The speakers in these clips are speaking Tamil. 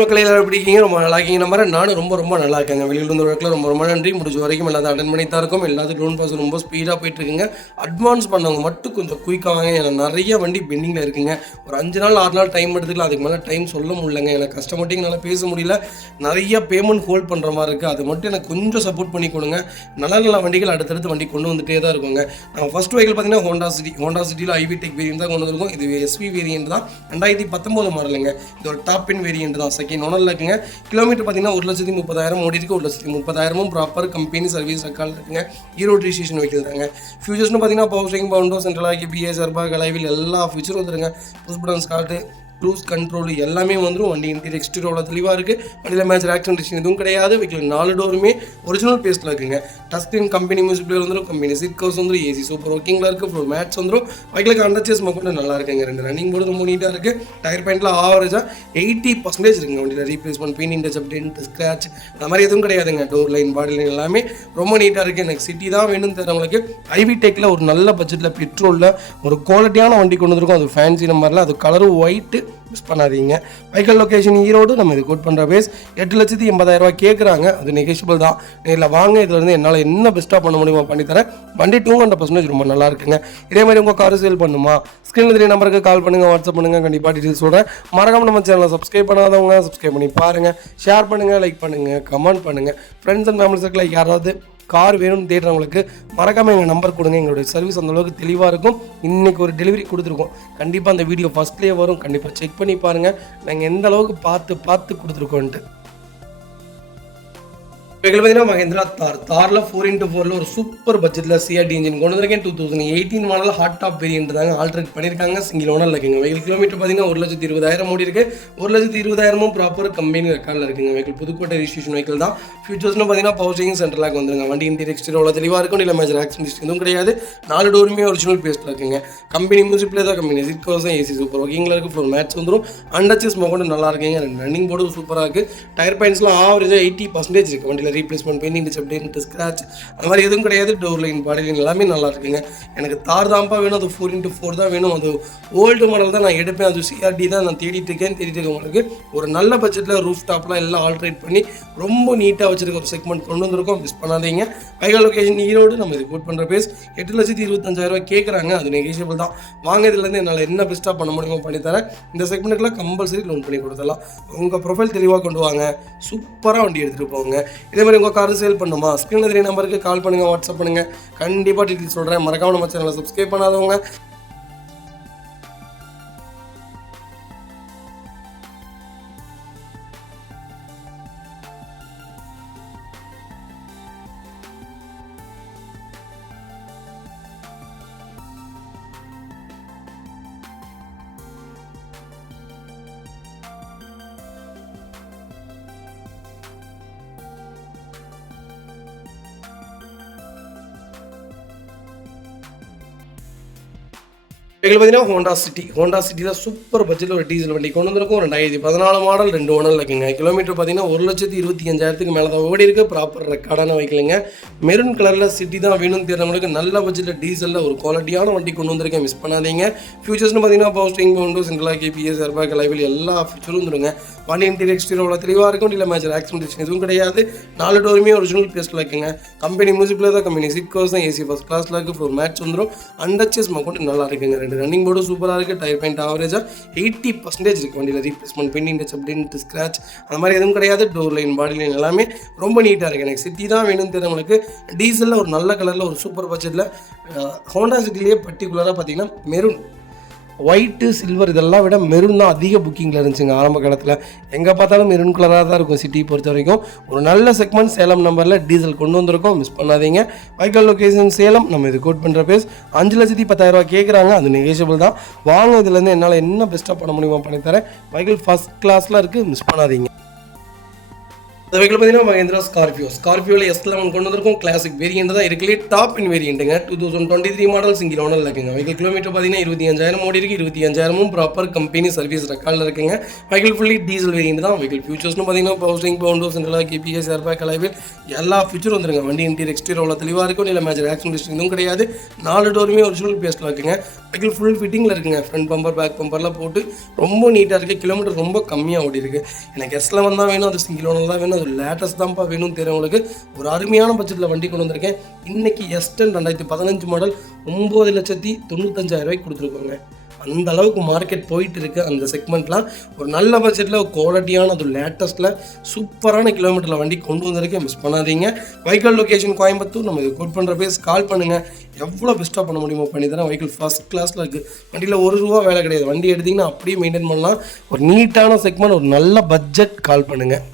மக்கள் எல்லாரும் எப்படி இருக்கீங்க? ரொம்ப நல்லா இருக்கீங்க நம்புற. நானும் ரொம்ப நல்லா இருக்கேங்க. வெளியில் இருந்த ஒர்க்கில் ரொம்ப நன்றி. முடிஞ்ச வரைக்கும் எல்லாத்தையும் அட்டன் பண்ணி தான் இருக்கும். எல்லாத்துக்கும் லோன் ப்ராசஸ் ரொம்ப ஸ்பீடாக போயிட்டு இருக்குங்க. அட்வான்ஸ் பண்ணவங்க மட்டும் கொஞ்சம் குயிக்காக வாங்க. எனக்கு நிறைய வண்டி பெண்டிங்கில் இருக்குங்க. ஒரு 5 நாள் 6 நாள் டைம் எடுத்துக்கலாம். அதுக்கு மேலே டைம் சொல்ல முடியலங்க. எனக்கு கஸ்டமர்ட்டையும் என்னால் பேச முடியல. நிறைய பேமெண்ட் ஹோல்ட் பண்ணுற மாதிரி இருக்குது. அது மட்டும் எனக்கு கொஞ்சம் சப்போர்ட் பண்ணி கொடுங்க. நல்ல வண்டிகள் அடுத்தடுத்து வண்டி கொண்டு வந்துட்டே தான் இருக்குங்க. நம்ம ஃபர்ஸ்ட் வெஹிக்கிள் பார்த்தீங்கன்னா ஹோண்டா சிட்டியில் ஐவி டெக் வேரியன்ட் தான் கொண்டு வந்திருக்கோம். இது எஸ்வி வேரியன்ட் தான், 2019 மாடலுங்க. இது ஒரு டாப் இன் வேரியன்ட் தான், செகண்ட் ஓனரில் இருக்குங்க. கிலோமீட்டர் பார்த்தீங்கன்னா 1,30,000 ஓடி இருக்கு. 1,30,000 ப்ராப்பர் கம்பெனி சர்வீஸ் ரெக்கார்ட் இருக்குங்க. ஈரோடு ரிஜிஸ்ட்ரேஷன் வைக்கிறாங்க. ஃபியூச்சர்ஸ்னு பார்த்தீங்கன்னா பவர் ஸ்டீரிங், பவுண்டோ, சென்ட்ரல் ஆக்கி, பிஎஸ், அர்பாக், அலைவில் எல்லா ஃபியூச்சரும் வந்துருங்க. Push button start, cruise control எல்லாமே வந்துடும். வண்டி இன்டீரியர் எக்ஸ்டீரியர் தெளிவாக இருக்குது. வண்டியில் மேஜர் ஆக்சிடென்ட் எதுவும் கிடையாது. வைக்கல 4 டோருமே ஒரிஜினல் பேஸ்ட்டில் இருக்குங்க. Touch screen company music player வந்துடும். கம்பெனி சீட் கவர்ஸ் வந்துடும். ஏசி சூப்பர் ஒர்க்கிங்கில் இருக்குது. ஃப்ளோர் மேட்ச் வந்துடும். வைக்கலுக்கு அண்டர்ச்சேஸ் மட்டும் நல்லா இருக்குங்க. 2 ரன்னிங் போர்டு ரொம்ப நீட்டாக இருக்குது. டயர் பாயிண்ட்டில் ஆவரேஜாக 80% இருக்குங்க. வண்டியில் replacement, paint, touch up, dent, scratch அந்த மாதிரி எதுவும் கிடையாதுங்க. டோர் லைன், பாடி லைன் எல்லாமே ரொம்ப நீட்டாக இருக்குது. எனக்கு சிட்டி தான் வேணும்னு தரவங்களுக்கு ஐவி டெக்கில் ஒரு நல்ல பட்ஜெட்டில் பெட்ரோலில் ஒரு குவாலிட்டியான வண்டி கொண்டு வந்துருக்கும். அது ஃபேன்சி நம்பரில், அது கலரும் ஒயிட்டு, மிஸ் பண்ணாதீங்க. Vehicle location Erode. நம்ம இது கோட் பண்ணுற பேஸ் 8,80,000 கேட்குறாங்க. அது நெகோஷியபிள் தான். நேரில் வாங்க. இதில் என்னால் என்ன பெஸ்ட்டாக பண்ண முடியுமோ பண்ணித்தரேன். வண்டி 200% ரொம்ப நல்லா இருக்குங்க. இதே மாதிரி உங்கள் கார் சேல் பண்ணுமா? ஸ்க்ரீனில் தெரிய நம்பருக்கு கால் பண்ணுங்கள், வாட்ஸ்அப் பண்ணுங்கள். கண்டிப்பாக டீட்டெயில்ஸ் சொல்கிறேன். மறக்காம நம்ம சேனலை சப்ஸ்கிரைப் பண்ணாதவங்க சப்ஸ்கிரைப் பண்ணி பாருங்கள். ஷேர் பண்ணுங்கள், லைக் பண்ணுங்கள், கமெண்ட் பண்ணுங்கள். ஃப்ரெண்ட்ஸ் அண்ட் ஃபேமிலி சர்க்கிளில் யாராவது கார் வேணும்னு தேடுறவங்களுக்கு மறக்காமல் எங்கள் நம்பர் கொடுங்க. எங்களுடைய சர்வீஸ் அந்தளவுக்கு தெளிவாக இருக்கும். இன்றைக்கி ஒரு டெலிவரி கொடுத்துருக்கோம். கண்டிப்பாக அந்த வீடியோ ஃபஸ்ட்லேயே வரும். கண்டிப்பாக செக் பண்ணி பாருங்கள் நாங்கள் எந்த அளவுக்கு பார்த்து கொடுத்துருக்கோன்ட்டு. வெஹிக்கிள் பார்த்தீங்கன்னா மஹேந்திரா தாரில் 4x4 ஒரு சூப்பர் பட்ஜெட்டில் சிஆர்டி இன்ஜின் கொண்டு வந்திருக்கேன். 2018 மாடல் ஹாட் டாப் வேரியன்ட் தாங்க. ஆல்ட்ரேட் பண்ணியிருக்காங்க. சிங்கிள் ஓனரில் இருக்குங்க. வெஹிக்கிள் கிலோமீட்டர் பார்த்தீங்கன்னா 1,20,000 ஓடி இருக்குது. 1,20,000 ப்ராப்பர் கம்பெனி ரெக்கார்டில் இருக்குங்க. வெஹிக்கிள் புதுக்கோட்டை ரிஜிஸ்ட்ரேஷன் வெஹிக்கிள் தான். ஃபியூச்சர்ஸ்னு பார்த்தீங்கன்னா பவர் ஸ்டீரிங், சென்ட்ரல் லாக் வந்துருங்க. வண்டி இன்டீரியர் எக்ஸ்டீரியர் தெளிவாக இருக்கும். இல்லை மேஜர் ஆக்சிடென்ட் எதுவும் கிடையாது. 4 டோருமே ஒரிஜினல் பேஸ்ட்டில் இருக்குங்க. கம்பெனி மியூசிக் பிளே தான், company seat covers, AC super ஒர்க்கிங்கில் இருக்குது. ஃப்ளோர் மேட்ச் வந்துடும். அண்டர்ச்சேஸ் மொக்கொண்டு நல்லா இருக்குங்க. ரன்னிங் போர்டு சூப்பராக இருக்குது. டயர் பாயிண்ட்ஸ்லாம் ஆவரேஜாக 80% இருக்குது. வண்டியில் ரீப்ளேஸ்மெண்ட், பெயிண்டிங், டச் ஸ்க்ராட்ச் அந்த மாதிரி எதுவும் கிடையாது. டோர் லைன், பாடி லைன் எல்லாமே நல்லா இருக்குங்க. எனக்கு தார் தான்ப்பா வேணும். அது 4x4 தான் வேணும். அது ஓல்டு மாடல் தான் நான் எடுப்பேன். அது சிஆர்டி தான் நான் தேடிட்டு இருக்கேன். உங்களுக்கு ஒரு நல்ல பட்ஜெட்டில் ரூஃப் டாப்லாம் எல்லாம் ஆல்ட்ரேட் பண்ணி ரொம்ப நீட்டாக வச்சிருக்க ஒரு செக்மெண்ட் கொண்டு வந்திருக்கோம். மிஸ் பண்ணாதீங்க. Vehicle location Erode. நம்ம இது கோட் பண்ணுற பேஸ் 8,25,000 கேட்குறாங்க. அது நெகோஷியபிள் தான். வாங்க. இதுலேருந்து என்னால் என்ன பெஸ்ட்டாக பண்ண முடியுமோ பண்ணித்தரேன். இந்த செக்மெண்ட்டுக்குலாம் கம்பல்சரி லோன் பண்ணி கொடுத்துடலாம். உங்கள் ப்ரொஃபைல் தெளிவாக கொண்டு வாங்க. சூப்பராக வண்டி எடுத்துகிட்டு போங்க. இதே மாதிரி உங்கள் கார் சேல் பண்ணுமா? ஸ்க்ரீனில் தெரிய நம்பருக்கு கால் பண்ணுங்கள், வாட்ஸ்அப் பண்ணுங்கள். கண்டிப்பாக டீட்டெயில்ஸ் சொல்கிறேன். மறக்காம நம்ம சேனலை சப்ஸ்கிரைப் பண்ணாதவங்க வெஹிக்கிள் பார்த்தீங்கன்னா ஹோண்டா சிட்டியில் சூப்பர் பட்ஜெட்டில் ஒரு டீசல் வண்டி கொண்டு வந்திருக்கும். 2014 மாடல், 2 ஓனரில் இருக்குங்க. கிலோமீட்டர் பார்த்தீங்கன்னா 1,25,500 மேலே தான் ஓடி இருக்குது. ப்ராப்பர் ரெக்கார்டான வெஹிக்கிளுங்க. மெரூன் கலரில் சிட்டி தான் வேணும்னு தெரிஞ்சவங்களுக்கு நல்ல பட்ஜெட்டில் டீசலில் ஒரு குவாலிட்டியான வண்டி கொண்டு வந்திருக்கேன். மிஸ் பண்ணாதீங்க. ஃபியூச்சர்ஸ்னு பார்த்தீங்கன்னா பவர் ஸ்டீரிங், பவுண்டோ, சென்ட்ரல் ஆக்கி, பிஎஸ், அர்பாக், அலைவில் எல்லா ஃபியூச்சரும் வந்துடுங்க. வண்டி இன்டீரியர் எக்ஸ்டீரியர் தெளிவாக இருக்கும். இல்லை மேஜர் ஆக்சிடென்ட் எதுவும் கிடையாது. 4 டோருமே ஒரிஜினல் பேஸ்ட்டில் இருக்குங்க. கம்பெனி மியூசிக் பிளேயர் தான், கம்பெனி சீட் கவர்ஸ் தான், ஏசி ஃபர்ஸ்ட் கிளாஸில் இருக்குது. ஃப்ளோர் மேட்ச் வந்துடும். அண்டர்ச்சேஸ் மொக்கொண்டு நல்லா இருக்குங்க. 2 ரன்னிங் போர்டு சூப்பராக இருக்குது. டயர் பாயிண்ட் ஆவரேஜாக 80% இருக்குது. வண்டியில் replacement, painting, touch up, dent, scratch அந்த மாதிரி எதுவும் கிடையாது. டோர் லைன், பாடி லைன் எல்லாமே ரொம்ப நீட்டாக இருக்குது. எனக்கு சிட்டி தான் வேணும்னு தெரிஞ்சவங்களுக்கு டீசலில் ஒரு நல்ல கலரில் ஒரு சூப்பர் பட்ஜெட்டில் ஹோண்டா சிட்டிலேயே பர்டிகுலராக பார்த்தீங்கன்னா மெரூன், ஒயிட்டு, சில்வர் இதெல்லாம் விட மெரூன் தான் அதிக புக்கிங்கில் இருந்துச்சுங்க ஆரம்ப காலத்தில். எங்கே பார்த்தாலும் மெரூன் கலராக தான் இருக்கும் சிட்டி பொறுத்த வரைக்கும். ஒரு நல்ல செக்மெண்ட் சேலம் நம்பரில் டீசல் கொண்டு வந்திருக்கோம். மிஸ் பண்ணாதீங்க. Vehicle location Salem. நம்ம இது கோட் பண்ணுற பேஸ் 5,10,000 கேட்குறாங்க. அது நெகோஷியபிள் தான். வாங்க. இதுலேருந்து என்னால் என்ன பெஸ்ட்டாக பண்ண முடியுமோ பண்ணித்தரேன். வெஹிக்கிள் ஃபஸ்ட் கிளாஸில் இருக்குது. மிஸ் பண்ணாதீங்க. அந்த வெஹிக்கிள் பார்த்தீங்கன்னா மஹேந்திரா ஸ்கார்பியோவில் S11 கொண்டு வந்திருக்கும். கிளாசிக் வேரியண்ட் தான் இருக்குல்லே டாப் இன் வேரியண்ட்டுங்க. 2023 மாடல் சிங்கிள் ஓனர் இருக்குங்க. வெஹிக்கிள் கிலோமீட்டர் பார்த்தீங்கன்னா 25,000 ஓடி இருக்கு. 25,000 ப்ராப்பர் கம்பெனி சர்வீஸ் ரெக்கார்டில் இருக்குங்க. வெஹிக்கிள் ஃபுல்லி டீசல் வேரியண்ட் தான். வெஹிக்கிள் ஃபியூச்சர்ஸ்னு பார்த்தீங்கன்னா power steering, power windows, central lock, ABS, airbag, alloy எல்லா ஃபியூச்சரும் வந்துருங்க. வண்டி இன்டீரியர் எக்ஸ்டீரியர் அவ்வளோ தெளிவாக இருக்கும். இல்லை மேஜர் ஆக்சிடென்ட் எதுவும் கிடையாது. 4 டோருமே ஒரிஜினல் பேஸ்ட்டில் இருக்குங்க. வெஹிக்கிள் ஃபுல் ஃபிட்டிங்கில் இருக்குங்க. ஃப்ரண்ட் பம்பர், பேக் பம்பர்லாம் போட்டு ரொம்ப நீட்டாக இருக்குது. கிலோமீட்டர் ரொம்ப கம்மியாக ஓடி இருக்குது. எனக்கு S11 தான் வேணும், அது சிங்கிள் ஓனர் தான் வேணும், அது லேட்டஸ்ட் தான்ப்பா வேணும்னு தெரியும். ஒரு அருமையான பட்ஜெட்டில் வண்டி கொண்டு வந்திருக்கேன். இன்னைக்கு S10 2015 மாடல் 9,95,000 கொடுத்துருக்கோங்க. அந்த அளவுக்கு மார்க்கெட் போயிட்டு இருக்குது. அந்த செக்மெண்ட்லாம் ஒரு நல்ல பட்ஜெட்டில் ஒரு குவாலிட்டியான அது லேட்டஸ்ட்டில் சூப்பரான கிலோமீட்டரில் வண்டி கொண்டு வந்திருக்கேன். மிஸ் பண்ணாதீங்க. Vehicle location Coimbatore. நம்ம இது கோட் பண்ணுற பேஸ் கால் பண்ணுங்கள். எவ்வளோ பெஸ்ட்டாக பண்ண முடியுமோ பண்ணி தரேன். வெஹிக்கிள் ஃபஸ்ட் கிளாஸில் இருக்குது. வண்டியில் ₹1 வேலை கிடையாது. வண்டி எடுத்திங்கன்னா அப்படியே மெயின்டைன் பண்ணலாம். ஒரு நீட்டான செக்மெண்ட், ஒரு நல்ல பட்ஜெட். கால் பண்ணுங்கள்.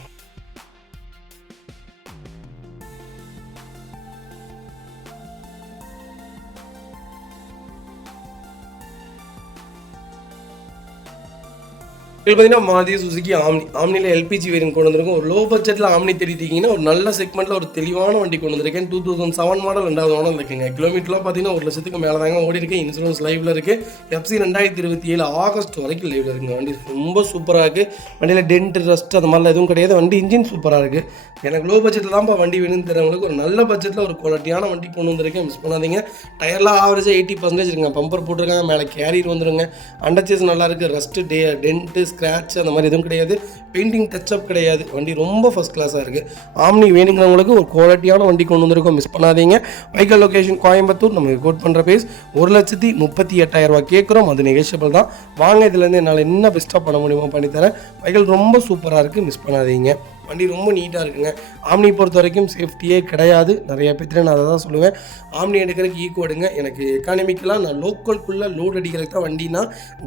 இது பார்த்தீங்கன்னா மாருதி சுசுகி ஆம்னியில் எல்பிஜி வேரியன்ட் கொண்டு வந்திருக்கும். ஒரு லோ பட்ஜெட்டில் ஆம்னி தேடிட்டீங்கன்னா ஒரு நல்ல செக்மெண்ட்டில் ஒரு தெளிவான வண்டி கொண்டு வந்திருக்கேன். 2007 மாடல் 2வது ஓனர் இருக்குங்க. கிலோமீட்டர்லாம் பார்த்தீங்கன்னா 1,00,000க்கு மேலே தாங்க ஓடி இருக்கு. இன்சூரன்ஸ் லைவில் இருக்குது. FC 2027 ஆகஸ்ட் வரைக்கும் லைவில் இருக்குங்க. வண்டி ரொம்ப சூப்பராக இருக்குது. வண்டியில் டென்ட், ரஸ்ட் அந்த மாதிரிலாம் எதுவும் கிடையாது. வண்டி இன்ஜின் சூப்பராக இருக்குது. எனக்கு லோ பட்ஜெட்டில் தான்ப்பா வண்டி வேணும்னு தெரிஞ்சவங்களுக்கு ஒரு நல்ல பட்ஜெட்டில் ஒரு குவாலிட்டியான வண்டி கொண்டு வந்திருக்கேன். மிஸ் பண்ணாதீங்க. டயர்லாம் ஆவரேஜாக 80% இருக்குங்க. பம்பர் போட்டிருக்காங்க. மேலே கேரியர் வந்துருங்க. அண்டர்ச்சேஸ் நல்லா இருக்குது. ரஸ்ட்டு, டென்ட்டு, ஸ்க்ராட்ச் அந்த மாதிரி எதுவும் கிடையாது. பெயிண்டிங் டச்சப் கிடையாது. வண்டி ரொம்ப ஃபஸ்ட் கிளாஸாக இருக்குது. ஆம்னி வேணுங்கிறவங்களுக்கு ஒரு குவாலிட்டியான வண்டி கொண்டு வந்திருக்கோம். மிஸ் பண்ணாதீங்க. Vehicle location Coimbatore. நம்ம கோட் பண்ணுற பேஸ் ₹1,38,000 கேட்குறோம். அது நெகோஷியபிள் தான். வாங்க, இதுலேருந்து என்னால் என்ன பெஸ்ட்டாக பண்ண முடியுமோ பண்ணித்தரேன். வெஹிக்கிள் ரொம்ப சூப்பராக இருக்குது. மிஸ் பண்ணாதீங்க. வண்டி ரொம்ப நீட்டாக இருக்குங்க. ஆம்னி பொறுத்த வரைக்கும் சேஃப்டியே கிடையாது. நிறைய பேர்த்துல நான் அதை தான் சொல்லுவேன். ஆம்னி எடுக்கிறதுக்கு ஈக்கோ எடுங்க. எனக்கு எக்கானமிக்கலாக நான் லோக்கலுக்குள்ளே லோட் அடிக்கிறதுக்கு தான் வண்டினா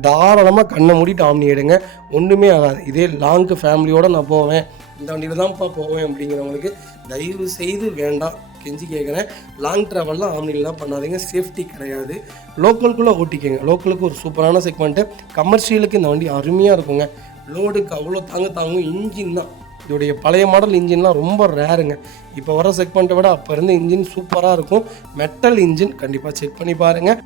தாராளமாக கண்ணை மூடிட்டு ஆம்னி எடுங்க. ஒன்றுமே ஆகாது. இதே லாங்கு ஃபேமிலியோடு நான் போவேன், இந்த வண்டியில் தான்ப்பா போவேன் அப்படிங்கிறவங்களுக்கு தயவு செய்து வேண்டாம், கெஞ்சி கேட்குறேன். லாங் ட்ராவல்லாம் ஆம்னிலாம் பண்ணாதீங்க. சேஃப்டி கிடையாது. லோக்கலுக்குள்ளே ஓட்டிக்கங்க. லோக்கலுக்கு ஒரு சூப்பரான செக்மெண்ட்டு. கமர்ஷியலுக்கு இந்த வண்டி அருமையாக இருக்குங்க. லோடுக்கு அவ்வளோ தாங்கும். இன்ஜின் தான் இதோடைய பழைய மாடல் இன்ஜின்லாம் ரொம்ப ரேருங்க. இப்போ வர செக்மெண்ட்டை விட அப்போ இருந்த இன்ஜின் சூப்பராக இருக்கும். Metal engine. கண்டிப்பாக செக் பண்ணி பாருங்கள்.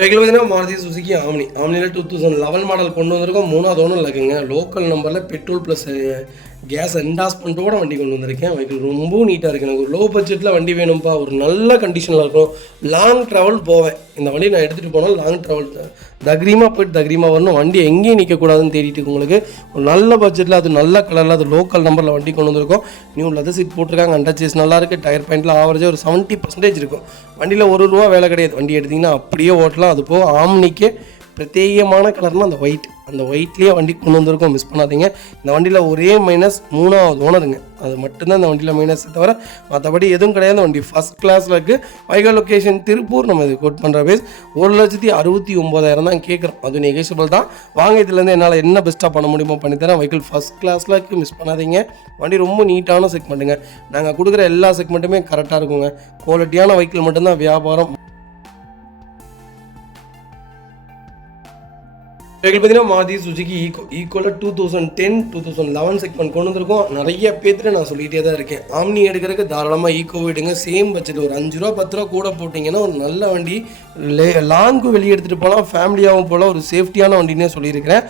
வெஹிக்கிள் பார்த்தீங்கன்னா மாருதி சுசுகி ஆம்னியில் 2011 மாடல் கொண்டு வந்திருக்கோம். 3வது ஓனர் இருக்குங்க. லோக்கல் நம்பரில் பெட்ரோல் ப்ளஸ் கேஸ் என்டாஸ்மெண்ட்டோட வண்டி கொண்டு வந்திருக்கேன். வெஹிக்கிள் ரொம்ப நீட்டாக இருக்குது. எனக்கு ஒரு லோ பட்ஜெட்டில் வண்டி வேணும்ப்பா, ஒரு நல்ல கண்டிஷனில் இருக்கும், லாங் ட்ராவல் போவேன், இந்த வண்டி நான் எடுத்துகிட்டு போனால் லாங் ட்ராவல் தக்ரீமாக போய்ட்டு தக்ரீமாக வரணும், வண்டி எங்கேயும் நிற்கக்கூடாதுன்னு தேடிட்டு உங்களுக்கு ஒரு நல்ல பட்ஜெட்டில், அது நல்ல கலரில், அது லோக்கல் நம்பரில் வண்டி கொண்டு வந்திருக்கோம். நியூ லெதர் சீட் போட்டிருக்காங்க. அண்டர்ச்சேஸ் நல்லாயிருக்கு. டயர் பாயிண்டில் ஆவரேஜாக ஒரு 70% இருக்கும். வண்டியில் ₹1 வேலை கிடையாது. வண்டி எடுத்திங்கன்னா அப்படியே ஓட்டலாம். அது போக ஆம்னிக்கு பிரத்யேகமான கலர்னால் அந்த ஒயிட்லேயே வண்டி கொண்டு வந்திருக்கோம். மிஸ் பண்ணாதீங்க. இந்த வண்டியில் ஒரே மைனஸ் 3வது ஓனருங்க. அது மட்டும்தான் இந்த வண்டியில் மைனஸ் தவிர மற்றபடி எதுவும் கிடையாது. வண்டி ஃபஸ்ட் கிளாஸில் இருக்குது. Vehicle location Tiruppur. நம்ம இது கோட் பண்ணுற பேஸ் 1,69,000 தான் கேட்குறோம். அது நெகோஷியபிள் தான். வாங்க, இதுலேருந்து என்னால் என்ன பெஸ்ட்டாக பண்ண முடியுமோ பண்ணித்தரேன். வெஹிக்கிள் ஃபஸ்ட் கிளாஸில் இருக்குது. மிஸ் பண்ணாதீங்க. வண்டி ரொம்ப நீட்டான செக்மெண்ட்டுங்க. நாங்கள் கொடுக்குற எல்லா செக்மெண்ட்டுமே கரெக்டாக இருக்குங்க. குவாலிட்டியான வெஹிக்கிள் மட்டும்தான் வியாபாரம். வெஹிக்கிள் பார்த்தீங்கன்னா மாருதி சுசுகி ஈக்கோவில் 2010, 2011 செக்மெண்ட் கொண்டு வந்திருக்கோம். நிறைய பேர்த்துட்டு நான் சொல்லிகிட்டே தான் இருக்கேன். ஆம்னி எடுக்கிறதுக்கு தாராளமாக ஈக்கோ எடுங்க. சேம் பட்ஜெட் ஒரு ₹5, ₹10 கூட போட்டிங்கன்னா ஒரு நல்ல வண்டி. லாங்கு வெளியே எடுத்துகிட்டு போகலாம், ஃபேமிலியாகவும் போகலாம். ஒரு சேஃப்டியான வண்டினே சொல்லியிருக்கிறேன்.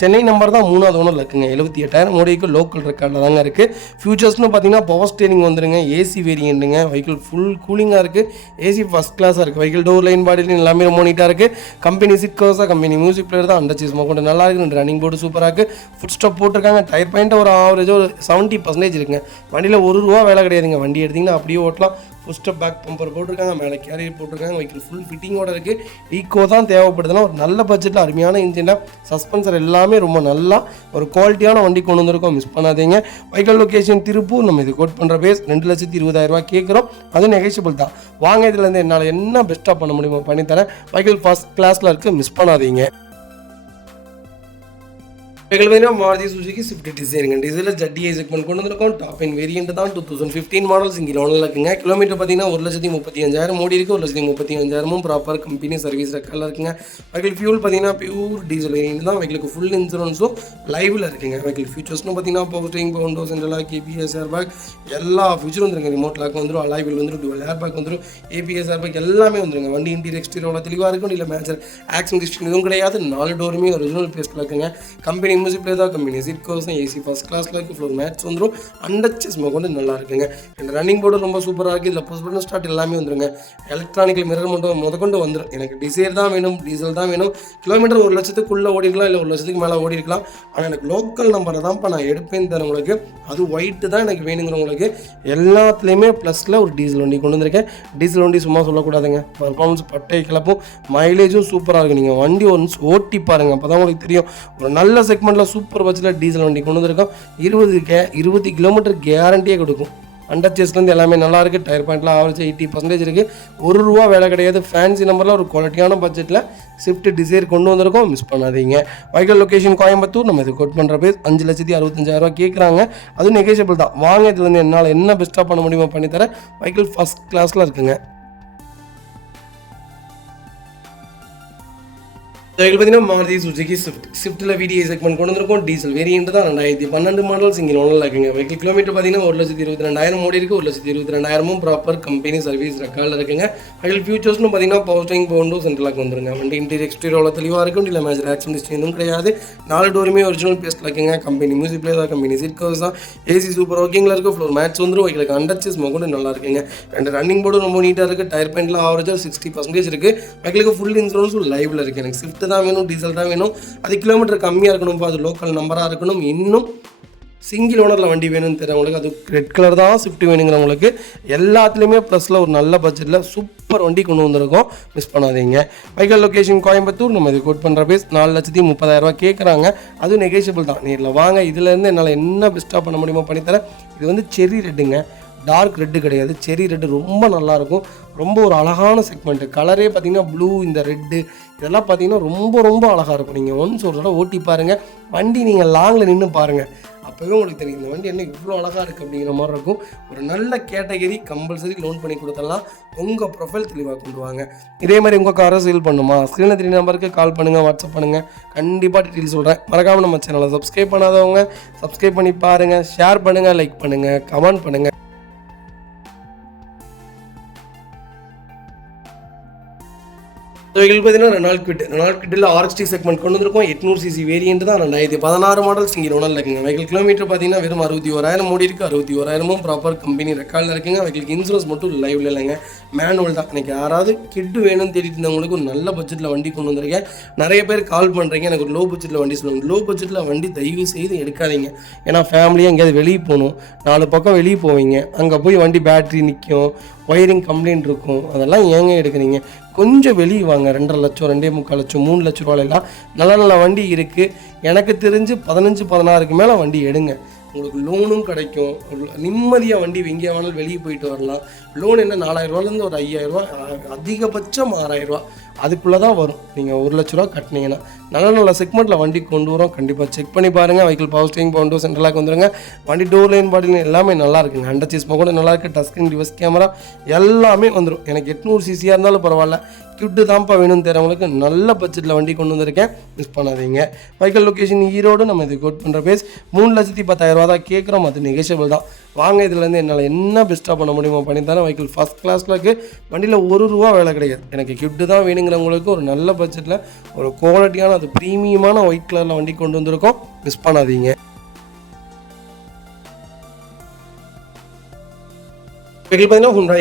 சென்னை நம்பர் தான் 3வது ஓனரில் இருக்குங்க. 78,000 ஓடிக்கு லோக்கல் ரெக்கார்டில் தாங்க இருக்குது. ஃபியூச்சர்ஸ்னு பார்த்தீங்கன்னா பவர் ஸ்டேரிங் வந்துருங்க. ஏசி வேரியண்ட்டுங்க. வெஹிக்கிள் ஃபுல் கூலிங்காக இருக்குது. ஏசி ஃபஸ்ட் கிளாஸாக இருக்குது. வெஹிக்கிள் டோர் லைன் பாடிலையும் எல்லாமே ரொம்ப நீட்டாக இருக்குது. கம்பெனி சிட் கவர்ஸாக, கம்பெனி மியூசிக் பிளேயர் தான். அண்டர்ச்சேஸ் கொண்டு நல்லா இருக்குது. ரன்னிங் போர்டு சூப்பராக இருக்குது. ஃபுட் ஸ்டாப் போட்டிருக்காங்க. டயர் பாயிண்ட்டு ஒரு ஆவரேஜாக ஒரு 70% இருக்குங்க. வண்டியில் ₹1 வேலை கிடையாதுங்க. வண்டி எடுத்திங்கன்னா அப்படியே ஓட்டலாம். ஃபுட் ஸ்டெப், பேக் பம்பர் போட்டிருக்காங்க. மேலே கேரியர் போட்டிருக்காங்க. வெஹிக்கிள் ஃபுல் ஃபிட்டிங்கோட இருக்குது. ஈக்கோ தான் தேவைப்படுதுன்னா ஒரு நல்ல பட்ஜெட்டில் அருமையான இன்ஜினில் சஸ்பென்சர் எல்லாமே ரொம்ப நல்லா ஒரு குவாலிட்டியான வண்டி கொண்டு வந்திருக்கோம். மிஸ் பண்ணாதீங்க. Vehicle location Tiruppur. நம்ம இது கோட் பண்ணுற பேஸ் ₹2,20,000 கேட்குறோம். அது நெகோஷியபிள் தான். வாங்க, இதுலேருந்து என்னால் என்ன பெஸ்ட்டாக பண்ண முடியுமோ பண்ணித்தரேன். வெஹிக்கிள் ஃபஸ்ட் கிளாஸில் இருக்குது. மிஸ் பண்ணாதீங்க. வெஹிக்கிள் பார்த்தீங்கன்னா மாருதி சுசுகி ஸ்விஃப்ட் டிசைருங்க. டீசலில் ஜட்டிஐ செக்மெண்ட் கொண்டு வந்திருக்கோம். டாப் இன் வேரியன்ட் தான் 2015 மாடல்ஸ் இங்கே லோனில் இருக்குங்க. கிலோமீட்டர் பார்த்தீங்கன்னா 1,35,000 ஓடி இருக்குது. 1,35,000 ப்ராப்பர் கம்பெனி சர்வீஸ் ரெக்கார்டில் இருக்குங்க. வெஹிக்கிள் ஃபியூல் பார்த்தீங்கன்னா பியூர் டீசல் வேரியன்ட் தான். வெஹிக்கிளுக்கு ஃபுல் இன்சூரன்ஸும் லைவில் இருக்குங்க. வெஹிக்கிள் ஃபீச்சர்ஸ்னு பார்த்தீங்கன்னா power steering, power window, central lock, ABS air bag எல்லா ஃபீச்சரும் வந்துருங்க. ரிமோட் லாக் வந்துடும், அலாய் வீல் வந்துடும், டுவல் ஏர் பேக் வந்துடும், ஏபிஎஸ் ஏர் பேக் எல்லாமே வந்துருங்க. வண்டி இன்டீரியர் எக்ஸ்டீரியர் தெளிவாக இருக்கும். இல்லை மேஜர் ஆக்சிடென்ட் ஹிஸ்ட்ரி எதுவும் கிடையாது. 4 டோருமே ஒரிஜினல் பேஸ்ட்டில் இருக்குங்க. கம்பெனி மியூசிக் பிளே தான். கம்பெனி சீட் கவர்ஸும் ஏசி ஃபஸ்ட் கிளாஸில் இருக்குது. ஃப்ளோர் மேட்ஸ் வந்துடும். அண்டச்சஸ் கொண்டு நல்லா இருக்குங்க. இந்த ரன்னிங் போர்டு ரொம்ப சூப்பராக இருக்குது. இதில் புஷ் பட்டன் ஸ்டார்ட் எல்லாமே வந்துருங்க. எலக்ட்ரானிக்கல் மிரர் மட்டும் முதற்கொண்டு வந்துடும். எனக்கு டிசைர் தான் வேணும், டீசல் தான் வேணும். கிலோமீட்டர் 1,00,000க்குள்ளே ஓடிக்கலாம், இல்லை 1,00,000க்கு மேலே ஓடி இருக்கலாம். ஆனால் எனக்கு லோக்கல் நம்பரை தான்ப்பா நான் எடுப்பேன்னு தரவங்களுக்கு. அது ஒயிட்டு தான் எனக்கு வேணுங்கிறவங்களுக்கு. எல்லாத்துலேயுமே ப்ளஸில் ஒரு டீசல் வண்டி கொண்டு வந்திருக்கேன். டீசல் வண்டி சும்மா சொல்லக்கூடாதுங்க. பர்ஃபார்மன்ஸ் பட்டை கிளப்பும், மைலேஜும் சூப்பராக இருக்கும். நீங்கள் வண்டி ஒன்ஸ் ஓட்டி பாருங்கள், அப்போ தான் உங்களுக்கு தெரியும். ஒரு நல்ல செக்மெண்ட்டில் சூப்பர் பட்ஜெட்டில் டீசல் வண்டி கொண்டு வந்திருக்கோம். 20 கிலோமீட்டர் கேரண்டியே கொடுக்கும். அண்டர் சேஸ்லேருந்து எல்லாமே நல்லா இருக்குது. டயர் பாயிண்ட்லாம் ஆவரேஜ் 80% இருக்குது. ₹1 வேலை கிடையாது. ஃபேன்சி நம்பரில் ஒரு குவாலிட்டியான பட்ஜெட்டில் ஸ்விஃப்ட் டிசைர் கொண்டு வந்திருக்கோம். மிஸ் பண்ணாதீங்க. Vehicle location Coimbatore. நம்ம இது கோட் பண்ணுற பேர் 5,65,000 கேட்குறாங்க. அதுவும் நெகோஷியபிள் தான். வாங்க, இதுலேருந்து என்னால் என்ன பெஸ்ட்டாக பண்ண முடியுமோ பண்ணித்தரேன். வெஹிக்கிள் ஃபஸ்ட் கிளாஸில் இருக்குங்க. வெஹிக்கிள் பார்த்தீங்கன்னா மாருதி சுசுகி ஸ்விஃப்ட்டில் விடிஐ செக்மெண்ட் கொண்டு வந்திருக்கோம். டீசல் வேரியன்ட் தான். 2012 மாடல்ஸ் இங்கே லோனில் இருக்குங்க. வெஹிக்கிள் கிலோமீட்டர் பார்த்தீங்கன்னா 1,22,000 ஓடி இருக்குது. 1,22,000 ப்ராப்பர் கம்பெனி சர்வீஸ் ரெக்கார்டில் இருக்குங்க. வெஹிக்கிள் ஃபியூச்சர்ஸ்னு பார்த்தீங்கன்னா power steering, power window, central lock வந்துருங்க. வண்டி இன்டீரியர் எக்ஸ்டீரியர் தெளிவாக இருக்கும். இல்லை மேஜர் ஆக்சிடென்ட் ஹிஸ்ட்ரி எதுவும் கிடையாது. 4 டோருமே ஒரிஜினல் பேஸ்ட்டில் இருக்குங்க. கம்பெனி மியூசிக் பிளே தான். கம்பெனி சீட் கவர்ஸ் தான். ஏசி சூப்பர் ஒர்க்கிங்கில் இருக்குது. ஃப்ளோர் மேட்ஸ் வந்துடும். வெஹிக்கிளுக்கு அண்டர்ச்சஸ் கூட நல்லா இருக்குங்க. 2 ரன்னிங் போர்டும் ரொம்ப நீட்டாக இருக்குது. டயர் பாயிண்ட்லாம் ஆவரேஜாக 60% இருக்குது. வெஹிக்கிளுக்கு ஃபுல் இன்சூரன்ஸும் லைவில் இருக்குது. எனக்கு ஸ்விஃப்ட் தான் வேணும், டீசல் தான் வேணும். அது கிலோமீட்டர் கம்மியாக இருக்கணும். அது லோக்கல் நம்பராக இருக்கணும். இன்னும் சிங்கிள் ஓனரில் வண்டி வேணும்னு தெரிஞ்சவங்களுக்கு, அது ரெட் கலர் தான் ஸ்விஃப்ட் வேணுங்கிறவங்களுக்கு எல்லாத்துலேயுமே ப்ளஸில் ஒரு நல்ல பட்ஜெட்டில் சூப்பர் வண்டி கொண்டு வந்திருக்கோம். மிஸ் பண்ணாதீங்க. Vehicle location Coimbatore. நம்ம இது கோட் பண்ணுற பேஸ் 4,30,000 கேட்குறாங்க. அதுவும் நெகோஷியபிள் தான். நேரில் வாங்க. இதுலேருந்து என்னால் என்ன பெஸ்ட்டாக பண்ண முடியுமோ பண்ணித்தரேன். இது வந்து செர்ரி ரெட்டுங்க. டார்க் ரெட்டு கிடையாது, செர்ரி ரெட்டு. ரொம்ப நல்லாயிருக்கும். ரொம்ப ஒரு அழகான செக்மெண்ட்டு. கலரே பார்த்திங்கன்னா ப்ளூ, இந்த ரெட்டு இதெல்லாம் பார்த்திங்கன்னா ரொம்ப ரொம்ப அழகாக இருக்கும். நீங்கள் ஒன்ஸ் ஒரு தடவை ஓட்டி பாருங்கள். வண்டி நீங்கள் லாங்கில் நின்று பாருங்கள், அப்போவே உங்களுக்கு தெரியும் இந்த வண்டி என்ன இவ்வளோ அழகாக இருக்குது அப்படிங்கிற மாதிரி இருக்கும். ஒரு நல்ல கேட்டகரி கம்பல்சரி லோன் பண்ணி கொடுத்துடலாம். உங்கள் ப்ரொஃபைல் தெளிவாக கொண்டு வாங்க. இதே மாதிரி உங்கள் காரை சேல் பண்ணுமா, ஸ்க்ரீனில் 3 நம்பருக்கு கால் பண்ணுங்கள், வாட்ஸ்அப் பண்ணுங்கள். கண்டிப்பாக டீட்டெயில் சொல்கிறேன். மறக்காமல் நம்ம சேனலை சப்ஸ்கிரைப் பண்ணாதவங்க சப்ஸ்கிரைப் பண்ணி பாருங்கள். ஷேர் பண்ணுங்கள், லைக் பண்ணுங்கள், கமெண்ட் பண்ணுங்கள். வெஹிக்கிள் பார்த்தீங்கன்னா ரெனால்ட் குவிட்டில் RXT செக்மெண்ட் கொண்டு வந்திருக்கோம். 800cc வேரியன்ட் தான். 2016 மாடல்ஸ் இங்கே லோனில் இருக்குங்க. வெஹிக்கிள் கிலோமீட்டர் பார்த்தீங்கன்னா வெறும் 61,000 ஓடி இருக்குது. 61,000 ப்ராப்பர் கம்பெனி ரெக்கார்டில் இருக்குங்க. வெஹிக்கிளுக்கு இன்சூரன்ஸ் மட்டும் லைவ்ல இல்லைங்க, மேனுவல் தான். எனக்கு யாராவது கிட்டு வேணும்னு தேடிட்டு இருந்தவங்களுக்கு ஒரு நல்ல பட்ஜெட்டில் வண்டி கொண்டு வந்திருக்கேன். நிறைய பேர் கால் பண்ணுறீங்க, எனக்கு ஒரு லோ பட்ஜெட்டில் வண்டி சொல்லுவாங்க. லோ பட்ஜெட்டில் வண்டி தயவு செய்து எடுக்காதீங்க. ஏன்னா ஃபேமிலியாக எங்கேயாவது வெளியே போகணும், 4 பக்கம் வெளியே போவீங்க. அங்கே போய் வண்டி பேட்ரி நிற்கும், ஒயரிங் கம்ப்ளைண்ட் இருக்கும். அதெல்லாம் ஏங்க எடுக்கிறீங்க? கொஞ்சம் வெளியே வாங்க. 2.5 லட்சம், 2.25 லட்சம், 3 லட்ச ரூபாயெல்லாம் நல்ல நல்ல வண்டி இருக்குது. எனக்கு தெரிஞ்சு 15-16க்கு மேலே வண்டி எடுங்க. உங்களுக்கு லோனும் கிடைக்கும். நிம்மதியாக வண்டி எங்கேயா வேணாலும் வெளியே போயிட்டு வரலாம். லோன் என்ன 4,000 ஒரு 5,000, அதிகபட்சம் 6,000 அதுக்குள்ளே தான் வரும். நீங்கள் 1 லட்ச ரூபா கட்டினீங்கன்னா நல்ல நல்ல செக்மெண்ட்டில் வண்டி கொண்டு வரோம். கண்டிப்பாக செக் பண்ணி பாருங்கள். Vehicle power steering, power window, central lock வந்துருங்க. வண்டி டோர் லைன், பாடி லைன் எல்லாமே நல்லா இருக்குங்க. அண்டர் சீஸ் கூட நல்லா இருக்குது. டச் ஸ்க்ரீன், ரிவர்ஸ் கேமரா எல்லாமே வந்துடும். எனக்கு 800cc இருந்தாலும் பரவாயில்ல, கிஃப்ட்டு தான்ப்பா வேணும்னு தரவங்களுக்கு நல்ல பட்ஜெட்டில் வண்டி கொண்டு வந்திருக்கேன். மிஸ் பண்ணாதீங்க. Vehicle location Erode. நம்ம இது கோட் பண்ணுற பேஸ் 3,10,000 தான் கேட்குறோம். அது நெகோஷியபிள் தான். வாங்க, இதுலேருந்து என்னால் என்ன பெஸ்ட்டாக பண்ண முடியுமோ பண்ணி தரேன். வெஹிக்கிள் ஃபஸ்ட் கிளாஸில் இருக்குது. வண்டியில் ₹1 வேலை கிடையாது. எனக்கு கிஃப்ட்டு தான் வேணுங்கிறவங்களுக்கு ஒரு நல்ல பட்ஜெட்டில் ஒரு குவாலிட்டியான, அது ப்ரீமியமான ஒயிட் கலரில் வண்டி கொண்டு வந்திருக்கோம். மிஸ் பண்ணாதீங்க. வெஹிக்கிள் பார்த்தீங்கன்னா ஹுண்டாய்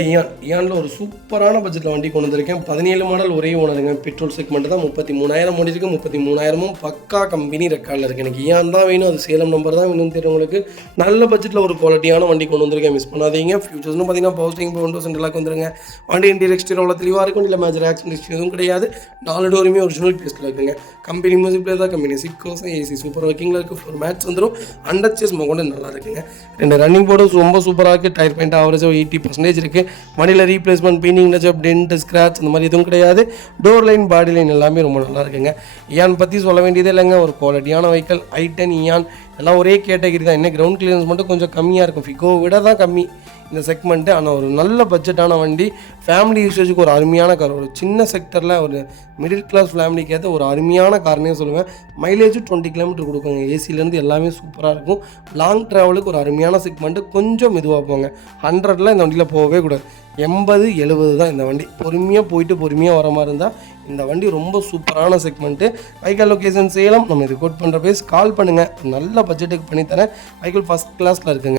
இயானில் ஒரு சூப்பரான பட்ஜெட்டில் வண்டி கொண்டு வந்திருக்கேன். 17 மாடல் ஒரே ஓனருங்க. பெட்ரோல் செக்மெண்ட் தான். 33,000 ஓடி இருக்குது. 33,000 பக்கா கம்பெனி ரெக்கார்டில் இருக்குது. எனக்கு இயான் தான் வேணும், அது சேலம் நம்பர் தான் வேணும்னு தெரியுங்களுக்கு நல்ல பட்ஜெட்டில் ஒரு குவாலிட்டியான வண்டி கொண்டு வந்திருக்கேன். மிஸ் பண்ணாதீங்க. ஃபியூச்சர்ஸ்னு பார்த்தீங்கன்னா power steering, power window, central lock வந்துருங்க. வண்டி இன்டீரியர் எக்ஸ்டீரியர் தெளிவாக இருக்கும். இல்லை மேஜர் ஆக்சிடென்ட் எதுவும் கிடையாது. 4 டோருமே ஒரிஜினல் பேஸ்ட்டில் இருக்குங்க. கம்பெனி மியூசிக் பிளே தான். கம்பெனி சீட் கவர்ஸும் ஏசி சூப்பர் ஒர்க்கிங்கில் இருக்குது. ஃப்ளோர் மேட்ஸ் வந்துடும். அண்டர் சேஸ் கூட நல்லா இருக்குங்க. 2 ரன்னிங் போர்டும் ரொம்ப சூப்பராக இருக்குது. டயர் பாயிண்ட் ஆவரேஜாக 80 80% இருக்குது. வண்டியில் replacement, painting touch up, dent, scratch அந்த மாதிரி எதுவும் கிடையாது. டோர் லைன், பாடி லைன் எல்லாமே ரொம்ப நல்லா இருக்குங்க. இயான் பற்றி சொல்ல வேண்டியதே இல்லைங்க. ஒரு குவாலிட்டியான வெஹிக்கல். i10 இயான் எல்லாம் ஒரே கேட்டகரி தான். என்ன கிரவுண்ட் கிளியரன்ஸ் மட்டும் கொஞ்சம் கம்மியாக இருக்கும், ஃபிகோ விட தான் கம்மி இந்த செக்மெண்ட்டு. ஆனால் ஒரு நல்ல பட்ஜெட்டான வண்டி, ஃபேமிலி யூசேஜுக்கு ஒரு அருமையான கார். ஒரு சின்ன செக்டரில் ஒரு மிடில் கிளாஸ் ஃபேமிலிக்கு ஏற்ற ஒரு அருமையான கார்னே சொல்லுவேன். மைலேஜும் 20 கிலோமீட்டர் கொடுக்குங்க. ஏசிலேருந்து எல்லாமே சூப்பராக இருக்கும். லாங் ட்ராவலுக்கு ஒரு அருமையான செக்மெண்ட்டு. கொஞ்சம் மெதுவாக போங்க. 100ல் இந்த வண்டியில் போகவே கூடாது. 80, 70 தான் இந்த வண்டி. பொறுமையாக போயிட்டு பொறுமையாக வர மாதிரி இருந்தால் இந்த வண்டி ரொம்ப சூப்பரான செக்மெண்ட்டு. Vehicle location Salem. நம்ம இது கோட் பண்ணுற பேஸ் கால் பண்ணுங்கள். நல்ல பட்ஜெட்டுக்கு பண்ணித்தரேன். வெஹிக்கல் ஃபஸ்ட் கிளாஸில் இருக்குங்க.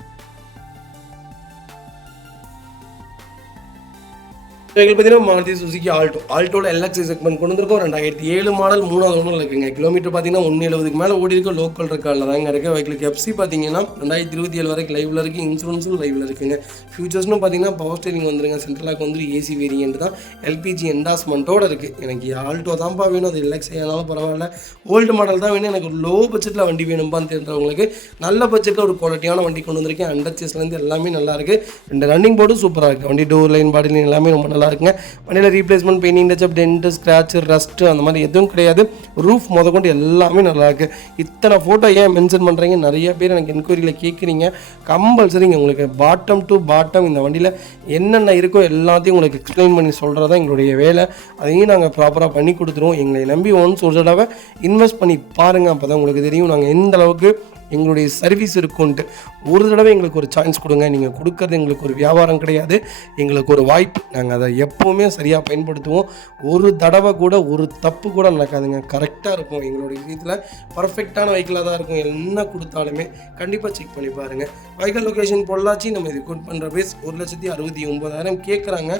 வெஹிக்கல் பார்த்தீங்கன்னா மாருதி சுசுகி ஆல்டோவில் எல்எக்ஸி செக்மெண்ட் கொண்டு வந்திருக்கோம். 2007 மாடல் 3வது ஓனரில் இருக்குங்க. கிலோமீட்டர் பார்த்தீங்கன்னா 170க்கு மேலே ஓடி இருக்கும். லோக்கல் ரெக்கார்டில் தாங்க இருக்குது. வெஹிக்கலுக்கு எஃப்சி பார்த்தீங்கன்னா 2027 வரைக்கும் லைவில் இருக்குது. இன்சூரன்ஸும் லைவில் இருக்குங்க. ஃபியூச்சர்ஸ்னு பார்த்தீங்கன்னா பவர் ஸ்டீரிங் வந்துருங்க. சென்ட்ரலாக வந்து ஏசி வேரியன்ட் தான். எல்பிஜி என்டாஸ்மெண்ட்டோடு இருக்குது. எனக்கு ஆல்டோ தான்ப்பா வேணும், அது எல்எக்ஸி ஆனாலும் பரவாயில்ல, ஓல்டு மாடல் தான் வேணும், எனக்கு லோ பட்ஜெட்டில் வண்டி வேணும்பான்னு தெரிஞ்சவங்களுக்கு நல்ல பட்ஜெட்டில் ஒரு குவாலிட்டியான வண்டி கொண்டு வந்திருக்கேன். அண்டர்ச்சேஸ்லேருந்து எல்லாமே நல்லா இருக்குது. 2 ரன்னிங் போர்டும் சூப்பராக இருக்குது. வண்டி டோர் லைன், பாடி லைன் எல்லாமே ரொம்ப நல்லா இருக்குங்க. வண்டியில் replacement, painting touch up, dent, scratch, rust அந்த மாதிரி எதுவும் கிடையாது. ரூஃப் கொண்டு எல்லாமே நல்லா இருக்குது. இத்தனை ஃபோட்டோ ஏன் மென்ஷன் பண்ணுறீங்க, நிறைய பேர் எனக்கு என்கொயரியில் கேட்குறீங்க. கம்பல்சரிங்க உங்களுக்கு பாட்டம் டு பாட்டம் இந்த வண்டியில் என்னென்ன இருக்கோ எல்லாத்தையும் உங்களுக்கு எக்ஸ்பிளைன் பண்ணி சொல்கிறதா எங்களுடைய வேலை. அதையும் நாங்கள் ப்ராப்பராக பண்ணி கொடுத்துருவோம். எங்களை நம்பி ஒன்ஸ் ஒரு தடவை இன்வெஸ்ட் பண்ணி பாருங்கள். அப்போ தான் உங்களுக்கு தெரியும் நாங்கள் எந்த அளவுக்கு எங்களுடைய சர்வீஸ் இருக்குன்ட்டு. ஒரு தடவை எங்களுக்கு ஒரு சான்ஸ் கொடுங்க. நீங்கள் கொடுக்கறது எங்களுக்கு ஒரு வியாபாரம் கிடையாது, எங்களுக்கு ஒரு வாய்ப்பு. நாங்கள் அதை எப்போவுமே சரியாக பயன்படுத்துவோம். ஒரு தடவை கூட ஒரு தப்பு கூட நடக்காதுங்க. கரெக்டாக இருக்கும். எங்களுடைய விஷயத்தில் பர்ஃபெக்டான வெஹிக்கிளாக தான் இருக்கும். என்ன கொடுத்தாலுமே கண்டிப்பாக செக் பண்ணி பாருங்கள். Vehicle location Pollachi. நம்ம இது கோட் பண்ணுற பேஸ் 1,69,000 கேட்குறாங்க.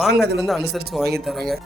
வாங்க, அதுலேருந்து அனுசரித்து வாங்கி தராங்க.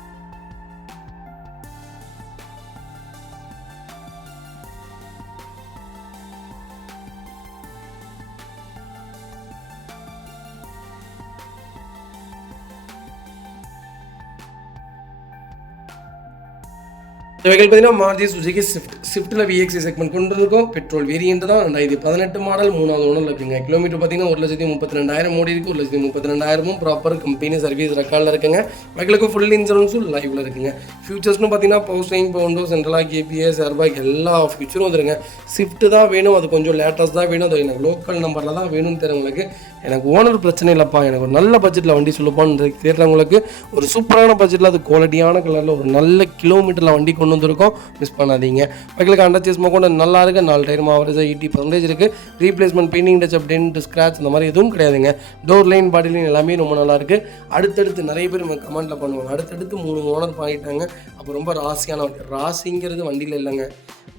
வெஹிக்கல் பார்த்தீங்கன்னா மாருதி சுசுகி ஸ்விஃப்ட்டில் விஎக்ஸி செக்மெண்ட் கொண்டு இருக்கோம். பெட்ரோல் வேரியன்ட் தான். 2018 மாடல் 3வது ஓனரில் இருக்குங்க. கிலோமீட்டர் பார்த்தீங்கன்னா 1,32,000 ஓடி இருக்குது. 1,32,000 ப்ராப்பர் கம்பெனி சர்வீஸ் ரெக்கார்டில் இருக்குங்க. வெஹிக்கலுக்கு ஃபுல் இன்சூரன்ஸும் லைவில் இருக்குங்க. ஃபியூச்சர்ஸ்னு பார்த்தீங்கன்னா பவர் ஸ்டீரிங், பவுண்டோ, சென்ட்ரலாக ஏபிஎஸ், ஏர்பேக் எல்லா ஃபியூச்சரும் வந்துருங்க. ஸ்விஃப்ட் தான் வேணும், அது கொஞ்சம் லேட்டஸ்ட் தான் வேணும், அது எனக்கு லோக்கல் நம்பரில் தான் வேணும்னு தெரியுங்களுக்கு. எனக்கு ஓனர் பிரச்சனை இல்லைப்பா, எனக்கு ஒரு நல்ல பட்ஜெட்டில் வண்டி சொல்லுப்பான்னு தேடுறவங்களுக்கு ஒரு சூப்பரான பட்ஜெட்டில் அது குவாலிட்டியான கலரில் ஒரு நல்ல கிலோமீட்டரில் வண்டி கொண்டு வந்திருக்கோம். மிஸ் பண்ணாதீங்க. வெஹிக்கலுக்கு அண்டர்ச்சேஸ் கூட நல்லா இருக்குது. 4 டயர் ஆவரேஜாக 80% இருக்குது. Replacement, painting touch up, dent, scratch அந்த மாதிரி எதுவும் கிடையாதுங்க. டோர் லைன், பாடி லைன் எல்லாமே ரொம்ப நல்லா இருக்குது. அடுத்தடுத்து நிறைய பேர் நம்ம கமெண்ட்டில் பண்ணுவாங்க, அடுத்தடுத்து 3 ஓனர் பண்ணிட்டாங்க, அப்போ ரொம்ப ராசியான வண்டி. ராசிங்கிறது வண்டியில் இல்லைங்க,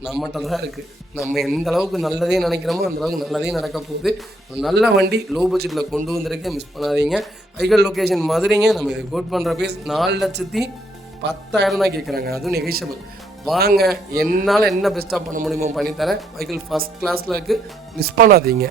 நம்மகிட்ட தான் இருக்குது. நம்ம எந்த அளவுக்கு நல்லதே நினைக்கிறோமோ அந்த அளவுக்கு நல்லதே நடக்க போகுது. ஒரு நல்ல வண்டி லோ பட்ஜெட்டில் கொண்டு வந்திருக்கேன், மிஸ் பண்ணாதீங்க. வெஹிக்கல் லொக்கேஷன் மதுரைங்க. நம்ம இதை கோட் பண்ணுற பேஸ் 4,10,000 தான் கேட்குறாங்க, அதுவும் நெகோஷியபிள். வாங்க, என்னால் என்ன பெஸ்ட்டாக பண்ண முடியுமோ பண்ணித்தரேன். வெஹிக்கல் ஃபஸ்ட் கிளாஸில் இருக்குது, மிஸ் பண்ணாதீங்க.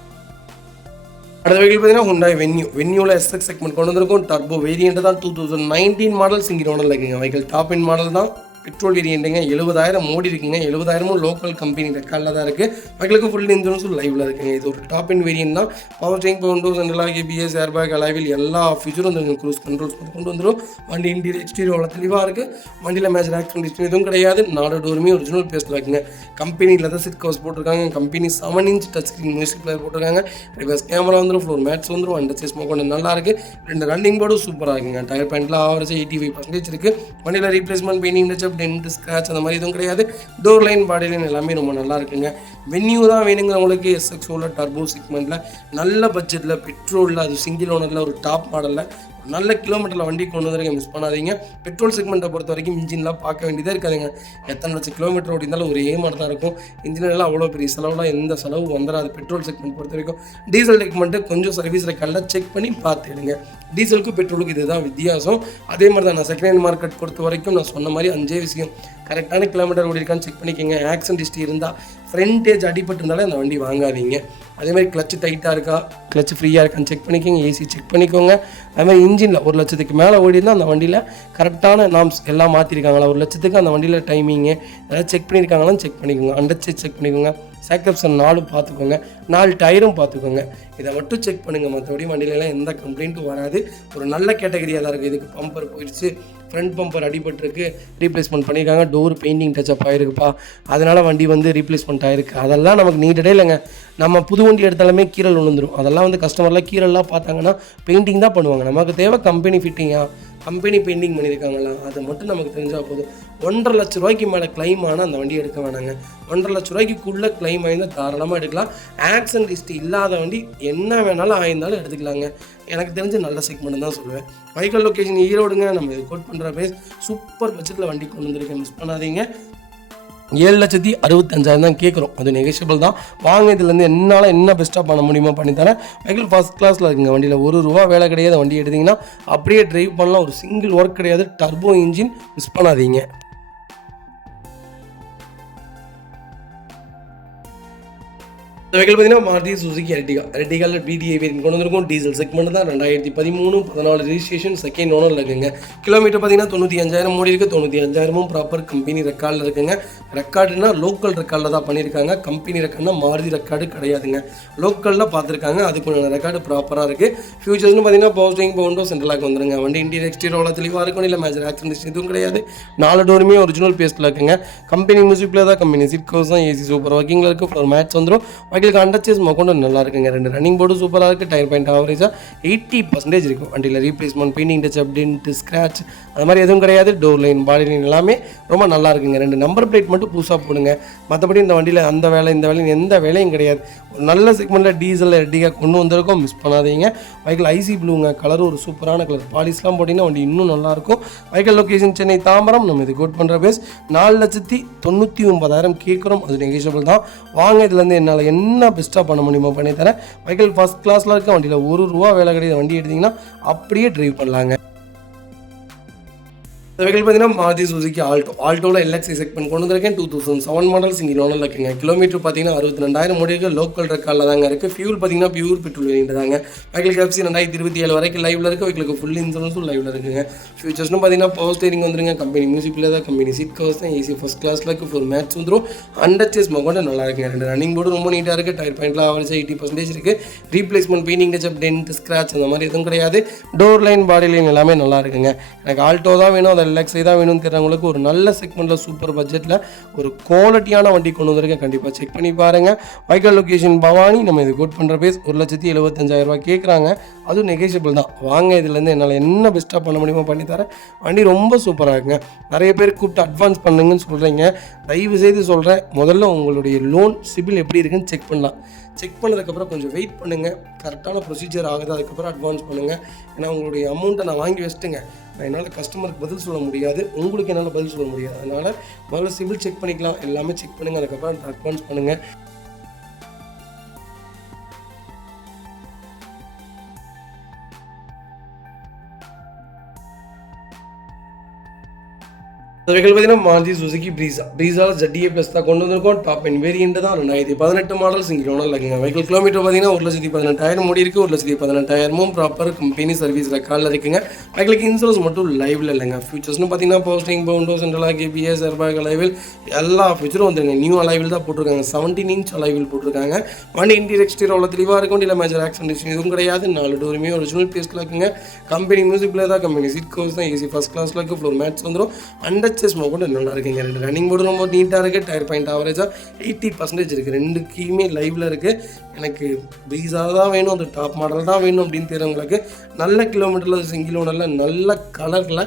அடுத்த வெஹிக்கல் பார்த்தீங்கன்னா ஹுண்டாய் வென்யூவில் எஸ்எக்ஸ் செக்மெண்ட் கொண்டு வந்திருக்கும். டர்போ வேரியன்ட் தான். 2019 மாடல் சிங்கிள் ஓனரில் இருக்குங்க. வெஹிக்கல் டாப் இன் மாடல் தான். பெட்ரோல் வேரியண்ட்டுங்க. 70,000 ஓடி இருக்குங்க. 70,000 லோக்கல் கம்பெனி ரெக்கார்டில் தான் இருக்குது. வெஹிக்கலுக்கு ஃபுல் இன்சூரன்ஸும் லைவில் இருக்குங்க. இது ஒரு டாப் இன் வேரியன்ட் தான். பவர் ஸ்டீரிங், பவுண்டோ, சென்ட்ரலாக ஏபிஎஸ், ஏர்பேக், அலாவில் எல்லா ஃபீச்சரும் வந்து க்ரூஸ் கண்ட்ரோல்ஸ் கொண்டு வந்துடும். வண்டி இன்டீரியர் எக்ஸ்டீரியர் அவ்வளோ தெளிவாக இருக்குது. வண்டியில் மேஜர் ஆக்சிடென்ட் ஹிஸ்ட்ரி எதுவும் கிடையாது. 4 டோருமே ஒரிஜினல் பேஸ்டில் இருக்குங்க. கம்பெனி லெதர் சீட் கவர்ஸ் போட்டிருக்காங்க. Company 7 inch touch screen music player போட்டிருக்காங்க. ரிவர்ஸ் கேமரா வந்துடும். ஃப்ளோர் மேட்ஸ் வந்துடும். அண்டர் சேஸ்மா கொண்டு நல்லா இருக்குது. 2 ரன்னிங் போர்டும் சூப்பராக இருக்குங்க. டயர் பாயிண்ட்டில் ஆவரேஜ் 85% இருக்குது. வண்டியில் replacement, painting touch up, dent, scratch அந்த மாதிரி எதுவும் கிடையாது. டோர் லைன், பாடி லைன் எல்லாமே ரொம்ப நல்லா இருக்குங்க. வென்யூ தான் வேணுங்கிறவங்களுக்கு எஸ்எக்ஸோட டர்போ செக்மெண்ட்டில் நல்ல பட்ஜெட்டில் பெட்ரோலில் அது சிங்கிள் ஓனரில் ஒரு டாப் மாடலில் நல்ல கிலோமீட்டரில் வண்டி கொண்டு வந்துருங்க, மிஸ் பண்ணாதீங்க. பெட்ரோல் செக்மெண்ட்டை பொறுத்த வரைக்கும் இன்ஜின்லாம் பார்க்க வேண்டியதே இருக்காதுங்க. எத்தனை லட்சம் கிலோமீட்டர் ஓடிந்தாலும் ஒரே மாதிரி தான் இருக்கும். இன்ஜினெல்லாம் அவ்வளோ பெரிய செலவுலாம் எந்த செலவு வந்துடாது பெட்ரோல் செக்மெண்ட் பொறுத்த வரைக்கும். டீசல் செக்மெண்ட்டு கொஞ்சம் சர்வீஸ் ரெக்கார்டில் செக் பண்ணி பார்த்துடுங்க. டீசலுக்கும் பெட்ரோலுக்கு இதுதான் வித்தியாசம். அதே மாதிரி தான் நான் செகண்ட் ஹேண்ட் மார்க்கெட் பொறுத்த வரைக்கும் நான் சொன்ன மாதிரி 5 விஷயம். கரெக்டான கிலோமீட்டர் ஓடி இருக்கான்னு செக் பண்ணிக்கோங்க. ஆக்சிடென்ட் ஹிஸ்ட்ரி இருந்தால், ஃப்ரண்டேஜ் அடிபட்டு இருந்தாலே அந்த வண்டி வாங்காதீங்க. அதேமாதிரி கிளச்சு டைட்டாக இருக்கா, கிளச்சு ஃப்ரீயாக இருக்கான்னு செக் பண்ணிக்கோங்க. ஏசி செக் பண்ணிக்கோங்க. அதுமாதிரி இன்ஜினில் 1,00,000க்கு மேலே ஓடி இருந்தால் அந்த வண்டியில் கரெக்டான நாம்ஸ் எல்லாம் மாற்றிருக்காங்களா, 1,00,000க்கு அந்த வண்டியில் டைமிங்கு ஏதாவது செக் பண்ணியிருக்காங்களான்னு செக் பண்ணிக்கோங்க. அண்டர் செக் பண்ணிக்கோங்க. சாக்ரப்ஷன் 4 பார்த்துக்கோங்க. 4 டயரும் பார்த்துக்கோங்க. இதை மட்டும் செக் பண்ணுங்கள். மற்றபடி வண்டியிலலாம் எந்த கம்ப்ளைண்ட்டும் வராது. ஒரு நல்ல கேட்டகரியாக தான் இருக்குது. இதுக்கு பம்பர் போயிடுச்சு, ஃப்ரண்ட் பம்பர் அடிபட்டுருக்கு, ரீப்ளேஸ்மெண்ட் பண்ணியிருக்காங்க, டோர் பெயிண்டிங் டச்சப் ஆகிருக்குப்பா, அதனால் வண்டி ரீப்ளேஸ்மெண்ட் ஆகிருக்கு, அதெல்லாம் நமக்கு நீடடே இல்லைங்க. நம்ம புது வண்டி எடுத்தாலுமே கீரல் விழுந்துடும். அதெல்லாம் கஸ்டமர்லாம் கீரல்லாம் பார்த்தாங்கன்னா பெயிண்டிங் தான் பண்ணுவாங்க. நமக்கு தேவை கம்பெனி ஃபிட்டிங்காக, கம்பெனி பெயிண்டிங் பண்ணியிருக்காங்களா, அது மட்டும் நமக்கு தெரிஞ்சால் போதும். 1,50,000 லட்ச மேலே கிளைம் ஆனால் அந்த வண்டி எடுக்க வேணாங்க. 1,50,000 லட்சக்குள்ளே கிளைம் ஆயிருந்தால் தாராளமாக எடுக்கலாம். ஆக்சிடென்ட் ஹிஸ்ட்ரி இல்லாத வண்டி என்ன வேணாலும் ஆயிருந்தாலும் எடுத்துக்கலாங்க. எனக்கு தெரிஞ்சு நல்ல செக்மெண்ட் தான் சொல்லுவேன். வெஹிக்கல் லொக்கேஷன் ஈரோடுங்க. நம்ம கோட் பண்ணுற பேஸ் சூப்பர் பட்ஜெட்டில் வண்டி கொண்டு வந்திருக்கேன், மிஸ் பண்ணாதீங்க. 7,65,000 தான் கேட்குறோம். அது நெகோஷியபிள் தான். வாங்க, இதுலேருந்து என்னால் என்ன பெஸ்ட்டாக பண்ண முடியுமோ பண்ணித்தரேன். வெஹிக்கிள் ஃபஸ்ட் கிளாஸில் இருக்குங்க. வண்டியில் ₹1 வேலை கிடையாது. வண்டி எடுத்திங்கன்னா அப்படியே ட்ரைவ் பண்ணலாம். ஒரு சிங்கிள் ஒர்க் கிடையாது. டர்போ இன்ஜின், மிஸ் பண்ணாதீங்க. இந்த வெஹிக்கிள் பார்த்தீங்கன்னா மாருதி சுசுகி எர்டிகாவில் பிடிஐ வேரியன்ட் கொண்டு வந்திருக்கும். டீசல் செக்மெண்ட் தான். 2013 14 ரெஜிஸ்ட்ரேஷன், செகண்ட் ஓனரில் இருக்குங்க. கிலோமீட்டர் பார்த்தீங்கன்னா 95,000 ஓடி இருக்குது. 95,000 ப்ராப்பர் கம்பெனி ரெக்கார்டில் இருக்குங்க. ரெக்கார்டுனா லோக்கல் ரெக்கார்டில் தான் பண்ணியிருக்காங்க. கம்பெனி ரெக்கார்டுனா மாருதி ரெக்கார்டு கிடையாதுங்க. லோக்கலில் பார்த்துருக்காங்க. அதுக்குள்ள ரெக்கார்டு ப்ராப்பராக இருக்குது. ஃபியூச்சர்ஸ்னு பார்த்தீங்கன்னா பவர் ஸ்டீரிங், பவுண்டோ, சென்ட்ரலாக வந்துருங்க. வண்டி இன்டீரியர் எக்ஸ்டீரியர் அவ்வளோ தெளிவாக இருக்கும். இல்லை மேஜர் ஆக்சிடென்ட் எதுவும் கிடையாது. 4 டோருமே ஒரிஜினல் பேஸ்ட்டில் இருக்குங்க. கம்பெனி மியூசிக்கில் தான், கம்பெனி சீட் கவர்ஸ் தான், ஏசி சூப்பர் ஒர்க்கிங்கில் இருக்குது. ஃப்ளோர் மேட்ச் வந்துடும். வண்டிக்கு அண்டர்ச்சேஸ் மொக்கொண்டு நல்லா இருக்குங்க. 2 ரன்னிங் போர்டும் சூப்பராக இருக்குது. டயர் பாயிண்ட் ஆவரேஜாக 80% இருக்கும். வண்டியில் ரீப்ளேஸ்மெண்ட், பெயிண்டிங் டச், அப்டின்ட்டு ஸ்க்ராட்ச் அது மாதிரி எதுவும் கிடையாது. டோர் லைன், பாடி லைன் எல்லாமே ரொம்ப நல்லா இருக்குங்க. 2 நம்பர் பிளேட் மட்டும் புதுசாக போடுங்க. மற்றபடி இந்த வண்டியில் அந்த வேலை இந்த வேலையும் எந்த வேலையும் கிடையாது. ஒரு நல்ல செக்மெண்ட்டில் டீசல் எர்டிகா கொண்டு வந்திருக்கோம், மிஸ் பண்ணாதீங்க. வெஹிக்கிள் ஐசி ப்ளூங்க, கலர் ஒரு சூப்பரான கலர். பாலிஸ்லாம் போட்டிங்கன்னா வண்டி இன்னும் நல்லாயிருக்கும். Vehicle location Chennai Tambaram. நம்ம இது கோட் பண்ணுற பேஸ் 4,99,000 கேட்குறோம். அது நெகோஷியபிள் தான். வாங்க, இதுலேருந்து என்னால் என்ன பெஸ்ட்டாக பண்ண முடியுமோ பண்ணித்தரேன். வெஹிக்கிள் ஃபஸ்ட் கிளாஸில் இருக்க. வண்டியில் ₹1 வேலை கிடையாது. வண்டி எடுத்திங்கன்னா அப்படியே ட்ரைவ் பண்ணலாங்க. இந்த வெஹிக்கிள் பார்த்தீங்கன்னா மாருதி சுசுகி ஆல்டோவில் எல்எக்ஸி செக்மெண்ட் கொண்டு வந்திருக்கேன். 2007 மாடல் சிங்கிள் ஓனரில் இருக்குங்க. கிலோமீட்டர் பார்த்தீங்கன்னா 62,000 ஓடி இருக்குது. லோக்கல் ரெக்கார்டில் தாங்க இருக்குது. ஃபியூல் பார்த்தீங்கன்னா பியூர் பெட்ரோல் வேரியன்ட் தாங்க. வெஹிக்கிள் கேப்சி 2027 வரைக்கும் லைவில் இருக்குது. வெஹிக்கிளுக்கு ஃபுல் இன்சூரன்ஸும் லைவில் இருக்குங்க. ஃபியூச்சர்ஸ்னு பார்த்தீங்கன்னா பவர் ஸ்டீரிங் வந்துருங்க. கம்பெனி மியூசிக்கில் தான், கம்பெனி சீட் கவர்ஸ் தான், ஏசி ஃபஸ்ட் கிளாஸில் இருக்குது. ஃபுல் மேட்ச் வந்துடும். அண்டர்ச்சேஸ் மொக்கொண்டு நல்லா இருக்குங்க. 2 ரன்னிங் போர்டு ரொம்ப நீட்டாக இருக்குது. டயர் பாயிண்ட்லாம் ஆவரேஜ் 80% இருக்குது. Replacement, painting touch, dent, scratch அந்த மாதிரி எதுவும் கிடையாது. டோர் லைன், பாடி லைன் எல்லாமே நல்லா இருக்குங்க. எனக்கு ஆல்டோ தான் வேணும், அது எல்எக்ஸி தான் வேணும் தெரிஞ்சவங்களுக்கு ஒரு நல்ல செக்மெண்ட்டில் சூப்பர் பட்ஜெட்டில் ஒரு குவாலிட்டியான வண்டி கொண்டு வந்திருக்கேன். கண்டிப்பாக செக் பண்ணி பாருங்கள். Vehicle location Bhavani. நம்ம இது கோட் பண்ணுற பேஸ் 1,75,000 கேட்குறாங்க. அதுவும் நெகோஷியபிள் தான். வாங்க, இதுலேருந்து என்னால் என்ன பெஸ்ட்டாக பண்ண முடியுமோ பண்ணித்தரேன். வண்டி ரொம்ப சூப்பராக இருக்குங்க. நிறைய பேர் கூப்பிட்டு அட்வான்ஸ் பண்ணுங்கன்னு சொல்கிறீங்க. தயவு செய்து சொல்கிறேன், முதல்ல உங்களுடைய லோன் சிபில் எப்படி இருக்குன்னு செக் பண்ணலாம். செக் பண்ணதுக்கப்புறம் கொஞ்சம் வெயிட் பண்ணுங்கள். கரெக்டான ப்ரொசீஜர் ஆகுது, அதுக்கப்புறம் அட்வான்ஸ் பண்ணுங்கள். ஏன்னா உங்களுடைய அமௌண்ட்டை நான் வாங்கி வச்சுட்டுங்க, நான் என்னால் கஸ்டமருக்கு பதில் சொல்ல முடியாது, உங்களுக்கு என்னால் பதில் சொல்ல முடியாது. அதனால் முதல்ல சிபில் செக் பண்ணிக்கலாம். எல்லாமே செக் பண்ணுங்கள், அதுக்கப்புறம் அட்வான்ஸ் பண்ணுங்கள். இந்த வெஹிக்கிள் பார்த்தீங்கன்னா மாருதி சுசுகி ப்ரீஸாவில் ZDA ப்ளஸ் தான் கொண்டு வந்திருக்கோம். டாப் எண்ட் வேரியன்ட் தான். 2018 மாடல் சிங்கிள் ஓனரில் இருக்குங்க. வெஹிக்கிள் கிலோமீட்டர் பார்த்தீங்கன்னா 1,18,000 ஓடி இருக்குது. 1,18,000 ப்ராப்பர் கம்பெனி சர்வீஸ் ரெக்கார்டில் இருக்குங்க. வெஹிக்கிளுக்கு இன்சூரன்ஸ் மட்டும் லைவில் இல்லைங்க. ஃபியூச்சர்ஸ்னு பார்த்தீங்கன்னா பவர் ஸ்டீரிங், பவுண்டோ, சென்ட்ரலாக, ABS, ஏர்பேக், அலைவில் எல்லா ஃபியூச்சரும் வந்துருங்க. நியூ அலைவில் தான் போட்டிருக்காங்க. 17 இன்ச் அலைவில் போட்டிருக்காங்க. வண்டி இன்டீரியர் எக்ஸ்டீரியர் அவ்வளோ தெளிவாக இருக்கும். இல்லை மேஜர் ஆக்சிடென்ட் எதுவும் கிடையாது. 4 டோருமே ஒரிஜினல் பேஸ்ட்டில் இருக்குங்க. கம்பெனி மியூசிக்கில் தான், கம்பெனி சீட் கவர்ஸ் தான், ஏசி ஃபஸ்ட் கிளாஸில் இருக்குது. ஃப்ளோர் மேட்ச் வந்துடும். அண்டர்ச்சேஸ் மொக்கொண்டு நல்லா இருக்குங்க. 2 ரன்னிங் போர்டு ரொம்ப நீட்டாக இருக்குது. டயர் பாயிண்ட் ஆவரேஜாக 80% இருக்குது. 2 கீயுமே லைவில் இருக்குது. எனக்கு ப்ரீஸாக தான் வேணும், அது டாப் மாடல் தான் வேணும் அப்படின்னு தெரிஞ்சவங்களுக்கு நல்ல கிலோமீட்டரில் சிங்கிள் ஓனரில் நல்ல கலரில்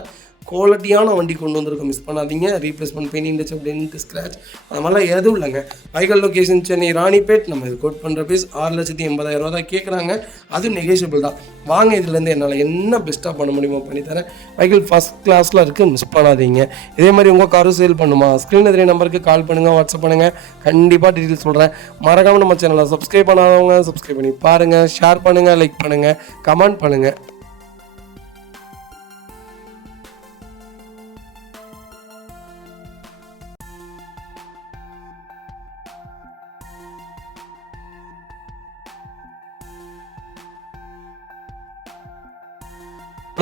குவாலிட்டியான வண்டி கொண்டு வந்திருக்கோம், மிஸ் பண்ணாதீங்க. Replacement, painting touch, dent, scratch அது மாதிரிலாம் எதுவும் இல்லைங்க. Vehicle location Chennai Ranipet. நம்ம இது கோட் பண்ணுற பீஸ் 6,80,000 தான் கேட்குறாங்க. அது நெகோஷியபிள் தான். வாங்க, இதுலேருந்து என்னால் என்ன பெஸ்ட்டாக பண்ண முடியுமோ பண்ணித்தரேன். வெஹிக்கிள் ஃபஸ்ட் கிளாஸில் இருக்குது, மிஸ் பண்ணாதீங்க. இதே மாதிரி உங்கள் காரும் சேல் பண்ணுமா, ஸ்க்ரீனில் தெரிய நம்பருக்கு கால் பண்ணுங்கள், வாட்ஸ்அப் பண்ணுங்கள். கண்டிப்பாக டீட்டெயில்ஸ் சொல்கிறேன். மறக்காமல் நம்ம சேனலை சப்ஸ்கிரைப் பண்ணாதவங்க சப்ஸ்கிரைப் பண்ணி பாருங்கள். ஷேர் பண்ணுங்கள், லைக் பண்ணுங்கள், கமெண்ட் பண்ணுங்கள்.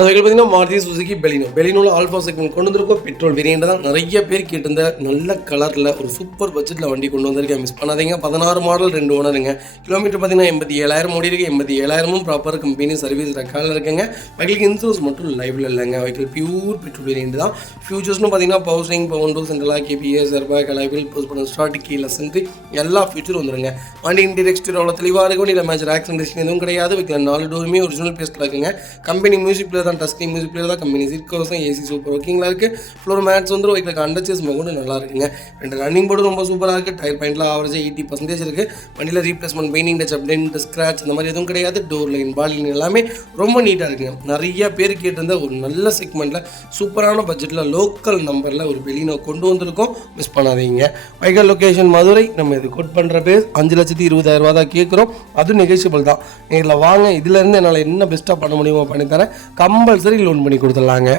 அதுக்கு பார்த்தீங்கன்னா மாருதி சுசுகி பெலினோவில் ஆல்ஃபா செக்மெண்ட் கொண்டு வந்திருக்கோம். பெட்ரோல் வேரியண்ட் தான் நிறைய பேர் கேட்டிருந்த நல்ல கலரில் ஒரு சூப்பர் பட்ஜெட்டில் வண்டி கொண்டு வந்திருக்கேன். மிஸ் பண்ணாதீங்க. 16 மாடல் 2 ஓனருங்க. கிலோமீட்டர் பார்த்தீங்கன்னா 87,000 ஓடி இருக்கு. 87,000 ப்ராப்பர் கம்பெனி சர்வீஸ் ரெக்கார்டில் இருக்குங்க. வெஹிக்கிள் இன்சூரன்ஸ் மட்டும் லைவில் இல்லைங்க. வெஹிக்கிள் பியூர் பெட்ரோல் வேரியண்ட் தான். ஃபியூச்சர்ஸ்னு பார்த்தீங்கன்னா power steering, power window, central KBS, airbag, அலைவில், போஸ்ட் பண்ண ஸ்டார்ட், கீழே சென்ட்ரி எல்லா ஃபியூச்சரும் வந்துருங்க. வண்டி இன்டீரியர் எக்ஸ்டீரியர் அவ்வளோ தெளிவாக இருக்கும். இல்லை மேஜர் ஆக்சிடென்ட் எதுவும் கிடையாது. வெஹிக்கிள் 4 டோருமே ஒரிஜினல் பேஸ்ட்டில் இருக்குங்க. கம்பெனி மியூசிக் பிளேயர் தான், டச் ஸ்க்ரீன் மியூசிக் பிளேயர் தான். கம்பெனி சீட் கவர்ஸும் ஏசி சூப்பர் ஒர்க்கிங்கில் இருக்குது. ஃப்ளோர் மேட்ஸ் வந்து வெஹிக்கிளுக்கு அண்டர்ச்சேஸ் கூட நல்லா இருக்குங்க. 2 ரன்னிங் போர்டு ரொம்ப சூப்பராக இருக்குது. டயர் பாயிண்ட்ல ஆவரேஜ் 80% இருக்குது. வண்டியில் replacement, painting touch, update, scratch அந்த மாதிரி எதுவும் கிடையாது. டோர் லைன், பாடி லைன் எல்லாமே ரொம்ப நீட்டாக இருக்குங்க. நிறைய பேர் கேட்டிருந்த ஒரு நல்ல செக்மெண்ட்டில் சூப்பரான பட்ஜெட்டில் லோக்கல் நம்பரில் ஒரு பெலினோ கொண்டு வந்திருக்கோம். மிஸ் பண்ணாதீங்க. Vehicle location Madurai. நம்ம இது கோட் பண்ணுற பேர் 5,20,000 தான் கேட்குறோம். அதுவும் நெகோஷியபிள் தான். நேரில் வாங்க. இதுலேருந்து என்னால் என்ன பெஸ்ட்டாக பண்ண முடியுமோ பண்ணித்தரேன். கம்பல்சரி லோன் பண்ணி கொடுத்துடலாங்க.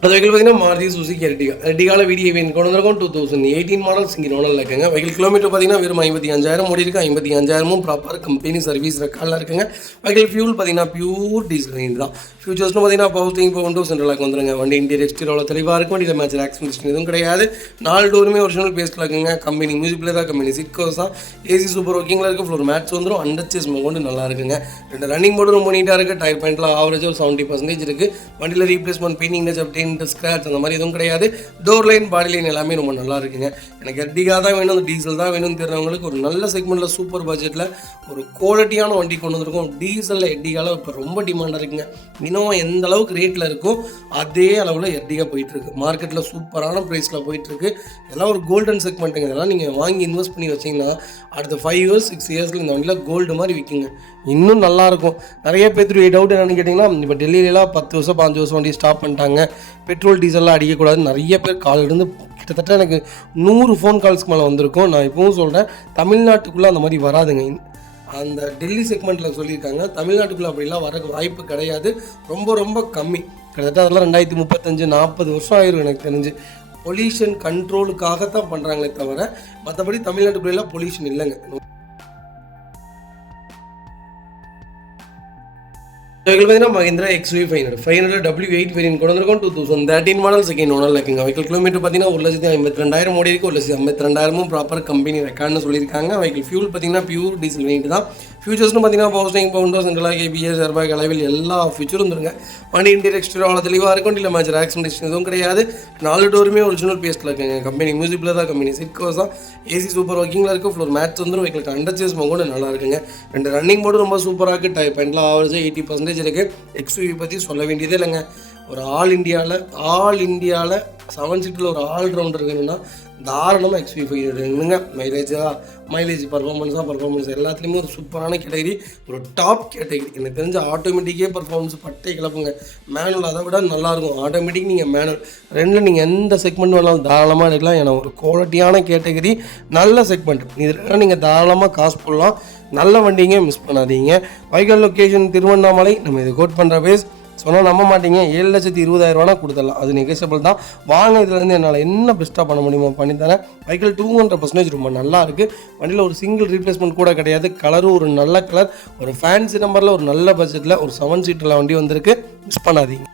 அது வெஹிக்கிள் பார்த்தீங்கன்னா மாருதி சுசுகி எர்டிகால VDI கொண்டு வந்திருக்கோம். 2018 மாடல் சிங்கிள் ஓனரில் இருக்குங்க. வெஹிக்கிள் கிலோமீட்டர் பார்த்தீங்கன்னா வெறும் 55,000 ஓடி இருக்கு. 55,000 ப்ராப்பர் கம்பெனி சர்வீஸ் ரெக்கார்டில் இருக்குங்க. வெஹிக்கிள் ஃபியூல் பார்த்தீங்கன்னா பியூர் டீசல் வேரியண்ட் தான். ஃபியூச்சர்ஸ்னு பார்த்தீங்கன்னா power steering, power window, central lock வந்துருங்க. வண்டி இன்டீரியர் எக்ஸ்டீரியர் அவ்வளோ தெளிவாக இருக்கும். வண்டியில் மேட்ச் ஆக்சிடென்ட் எதுவும் கிடையாது. 4 டோருமே ஒரிஜினல் பேஸ்ட்டில் இருக்குங்க. கம்பெனி மியூசிக் பிளேயர் தான். கம்பெனி சீட் கவர்ஸ் தான். ஏசி சூப்பர் ஒர்க்கிங்கில் இருக்குது. ஃப்ளோர் மேட்ச் வந்துடும். அண்டர்ச்சேஸ் கொண்டு நல்லா இருக்குங்க. 2 ரன்னிங் போர்டு ரொம்ப நீட்டாக இருக்குது. டயர் பாயிண்ட்ல ஆவரேஜ் ஒரு 70% இருக்குது. வண்டியில் replacement, painting touch, update, scratch அந்த மாதிரி எதுவும் கிடையாது. டோர் லைன், பாடி லைன் எல்லாமே ரொம்ப நல்லா இருக்குங்க. எனக்கு எர்டிகா தான் வேணும், டீசல் தான் வேணும்னு தெரிஞ்சவங்களுக்கு ஒரு நல்ல செக்மெண்ட்டில் சூப்பர் பட்ஜெட்டில் ஒரு குவாலிட்டியான வண்டி கொண்டு வந்திருக்கோம். டீசலில் எர்டிகாவில் இப்போ ரொம்ப டிமாண்டாக இருக்குங்க. மினிமம் எந்த அளவுக்கு ரேட்டில் இருக்கும் அதே அளவில் எர்டிகா போயிட்டுருக்கு. மார்க்கெட்டில் சூப்பரான ப்ரைஸில் போயிட்டுருக்கு. இதெல்லாம் ஒரு கோல்டன் செக்மெண்ட்டுங்க. இதெல்லாம் நீங்கள் வாங்கி இன்வெஸ்ட் பண்ணி வச்சிங்கன்னா அடுத்த 5 இயர்ஸ் 6 இயர்ஸில் இந்த வண்டியில் கோல்டு மாதிரி விற்குங்க. இன்னும் நல்லாயிருக்கும். நிறைய பேர் டவுட் என்னென்னு கேட்டிங்கன்னா, இப்போ டெல்லியிலாம் 10 வருஷம் 5 வருஷம் வண்டி ஸ்டாப் பண்ணிட்டாங்க. பெட்ரோல் டீசல்லாம் அடிக்கக்கூடாது. நிறைய பேர் காலிலிருந்து கிட்டத்தட்ட எனக்கு 100 ஃபோன் கால்ஸ்க்கு மேலே வந்திருக்கும். நான் இப்போவும் சொல்கிறேன், தமிழ்நாட்டுக்குள்ளே அந்த மாதிரி வராதுங்க. அந்த டெல்லி செக்மெண்ட்டில் சொல்லியிருக்காங்க. தமிழ்நாட்டுக்குள்ளே அப்படிலாம் வர வாய்ப்பு கிடையாது. ரொம்ப ரொம்ப கம்மி. கிட்டத்தட்ட அதெல்லாம் 2035 40 வருஷம் ஆயிரும் எனக்கு தெரிஞ்சு. பொல்யூஷன் கண்ட்ரோலுக்காகத்தான் பண்ணுறாங்களே தவிர மற்றபடி தமிழ்நாட்டுக்குள்ளெல்லாம் பொல்யூஷன் இல்லைங்க. வெஹிக்கிள் பார்த்தீங்கன்னா மஹிந்திரா XUV 500 W8 வேரியன்ட் கொண்டு வந்திருக்கோம். 2013 மாடல் செகண்ட் ஓனரில் இருக்குங்க. வெஹிக்கிள் கிலோமீட்டர் பார்த்தீங்கன்னா 1,52,000 ஓடி இருக்குது. 1,52,000 ப்ராப்பர் கம்பெனி ரெக்கார்ட்னு சொல்லியிருக்காங்க. வெஹிக்கிள் ஃபியூல் பார்த்தீங்கன்னா பியூர் டீசல் வேரியன்ட் தான். ஃபியூச்சர்ஸ்னு பார்த்தீங்கன்னா power steering, power window, central KBS, airbag, அலைவில் எல்லா ஃபியூச்சரும் வந்துருங்க. வண்டி இன்டீரியர் எக்ஸ்டீரியர் அவ்வளோ தெளிவாக இருக்கும். இல்லை மேஜர் ஆக்சிடென்ட் எதுவும் கிடையாது. 4 டோருமே ஒரிஜினல் பேஸ்ட்டில் இருக்குங்க. கம்பெனி மியூசிக் பிளேயர் தான். கம்பெனி சீட் கவர்ஸ் தான். ஏசி சூப்பர் ஒர்க்கிங்கில் இருக்குது. ஃப்ளோர் மேட்ச் வந்துடும். வெஹிக்கிளுக்கு அண்டர்ச்சேஸ் கூட நல்லா இருக்குங்க. 2 ரன்னிங் போர்டு ரொம்ப சூப்பராக இருக்குது. டயர் பாயிண்ட்ல ஆவரேஜ் 80% இருக்குது. XUV பற்றி சொல்ல வேண்டியதே இல்லைங்க. ஒரு ஆல் இந்தியாவில் 7 சீட்டில் ஒரு ஆல்ரவுண்டர் வேணும்னா தாராளமாக XUV 500 என்னங்க. மைலேஜ் பர்ஃபார்மன்ஸ் எல்லாத்துலேயுமே ஒரு சூப்பரான கேட்டகரி, ஒரு டாப் கேட்டகரி. எனக்கு தெரிஞ்ச ஆட்டோமேட்டிக்கே பர்ஃபார்மன்ஸ் பட்டை கிளப்புங்க. மேனுவல் அதை விட நல்லாயிருக்கும். ஆட்டோமேட்டிக் நீங்கள் மேனுவல் ரெண்டில் நீங்கள் எந்த செக்மெண்ட் வேணாலும் தாராளமாக எடுக்கலாம். ஏன்னா ஒரு குவாலிட்டியான கேட்டகரி, நல்ல செக்மெண்ட். இதில் நீங்கள் தாராளமாக காசு போடலாம். நல்ல வண்டிங்க, மிஸ் பண்ணாதீங்க. Vehicle location Tiruvannamalai. நம்ம இது கோட் பண்ணுற பேஸ் சொன்னால் நம்ப மாட்டீங்க. 7,20,000 கொடுத்துடலாம். அது நெகோஷியபிள் தான். வாங்க. இதுலேருந்து என்னால் என்ன பெஸ்ட்டாக பண்ண முடியுமோ பண்ணித்தரேன். வெஹிக்கிள் 200% ரொம்ப நல்லா இருக்குது. வண்டியில் ஒரு சிங்கிள் ரீப்ளேஸ்மெண்ட் கூட கிடையாது. கலரும் ஒரு நல்ல கலர், ஒரு ஃபேன்சி நம்பரில் ஒரு நல்ல பட்ஜெட்டில் ஒரு 7 சீட்டில் வண்டி வந்திருக்கு. மிஸ் பண்ணாதீங்க.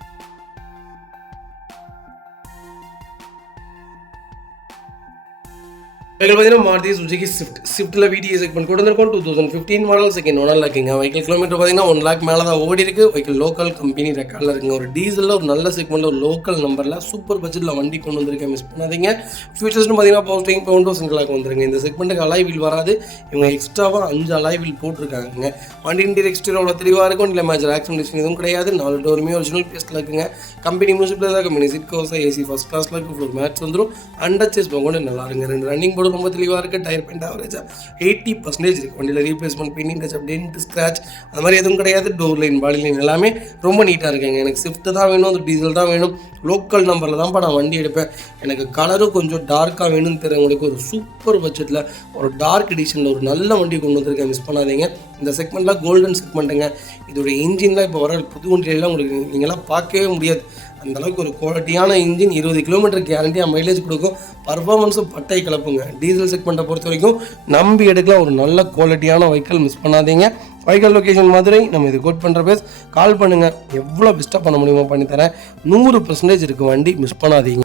வெஹிக்கிள் பார்த்தீங்கன்னா மாருதி சுசுகி ஸ்விஃப்ட்டில் VDI செக்மெண்ட் கொண்டு வந்திருக்கோம். 2015 மாடல் செகண்ட் ஓனரில் இருக்குங்க. வெஹிக்கிள் கிலோமீட்டர் பார்த்தீங்கன்னா 1 லேக் மேலே தான் ஓடி இருக்குது. வெஹிக்கிள் லோக்கல் கம்பெனி ரெக்கார்டில் இருக்குங்க. ஒரு டீசலில் ஒரு நல்ல செக்மெண்ட்டில் ஒரு லோக்கல் நம்பரில் சூப்பர் பட்ஜெட்டில் வண்டி கொண்டு வந்திருக்கேன். மிஸ் பண்ணாதீங்க. ஃபியூச்சர்ஸ்னு பார்த்தீங்கன்னா power steering, power window, central lock வந்துருங்க. இந்த செக்மெண்ட்டுக்கு அலாய் வீல் வராது. இவங்க எக்ஸ்ட்ராவாக 5 அலாய் வீல் போட்டிருக்காங்க. வண்டி இன்டீரியர் எக்ஸ்டீரியர் அவ்வளோ தெளிவாக இருக்கும். இல்லை மேஜர் ஆக்சிடென்ட் எதுவும் கிடையாது. 4 டோருமே ஒரிஜினல் பேஸ்ட்டில் இருக்குங்க. கம்பெனி மியூசிக் பிளேயர் தான். Company seat covers, AC first கிளாஸில் இருக்குது. ஃப்ளோர் மேட்ச் வந்துடும். அண்டர்ச்சேஸ் கொண்டு நல்லா இருங்க. 2 ரன்னிங் போர்டு ரொம்ப தெளிவாக இருக்குது. டயர் பாயிண்ட் ஆவரேஜாக 80% இருக்குது. வண்டியில் replacement, painting touch, update, scratch அது மாதிரி எதுவும் கிடையாது. டோர் லைன், பாடி லைன் எல்லாமே ரொம்ப நீட்டாக இருக்குங்க. எனக்கு ஸ்விஃப்ட் தான் வேணும், அந்த டீசல் தான் வேணும். லோக்கல் நம்பரில் தான்ப்பா நான் வண்டி எடுப்பேன். எனக்கு கலரும் கொஞ்சம் டார்க்காக வேணும்னு தெரிஞ்சவங்களுக்கு ஒரு சூப்பர் பட்ஜெட்டில் ஒரு டார்க் எடிஷனில் ஒரு நல்ல வண்டி கொண்டு வந்திருக்கேன். மிஸ் பண்ணாதீங்க. இந்த செக்மெண்ட்டில் கோல்டன் செக்மெண்ட்டுங்க. இதோடைய இன்ஜின்லாம் இப்போ வர புது வண்டியெல்லாம் உங்களுக்கு நீங்களாம் பார்க்கவே முடியாது. அந்தளவுக்கு ஒரு குவாலிட்டியான இன்ஜின், 20 கிலோமீட்டர் கேரண்டியாக மைலேஜ் கொடுக்கும். பர்ஃபார்மன்ஸும் பட்டை கிளப்புங்க. டீசல் செக்மெண்ட்டை பொறுத்த வரைக்கும் நம்பி எடுக்கலாம். ஒரு நல்ல குவாலிட்டியான வெஹிக்கிள். மிஸ் பண்ணாதீங்க. வைக்கல் லொக்கேஷன் மதுரை. நம்ம இது கோட் பண்ணுற பேஸ். கால் பண்ணுங்கள், எவ்வளோ பெஸ்ட்டாக பண்ண முடியுமோ பண்ணித்தரேன். 100% இருக்குது வண்டி, மிஸ் பண்ணாதீங்க.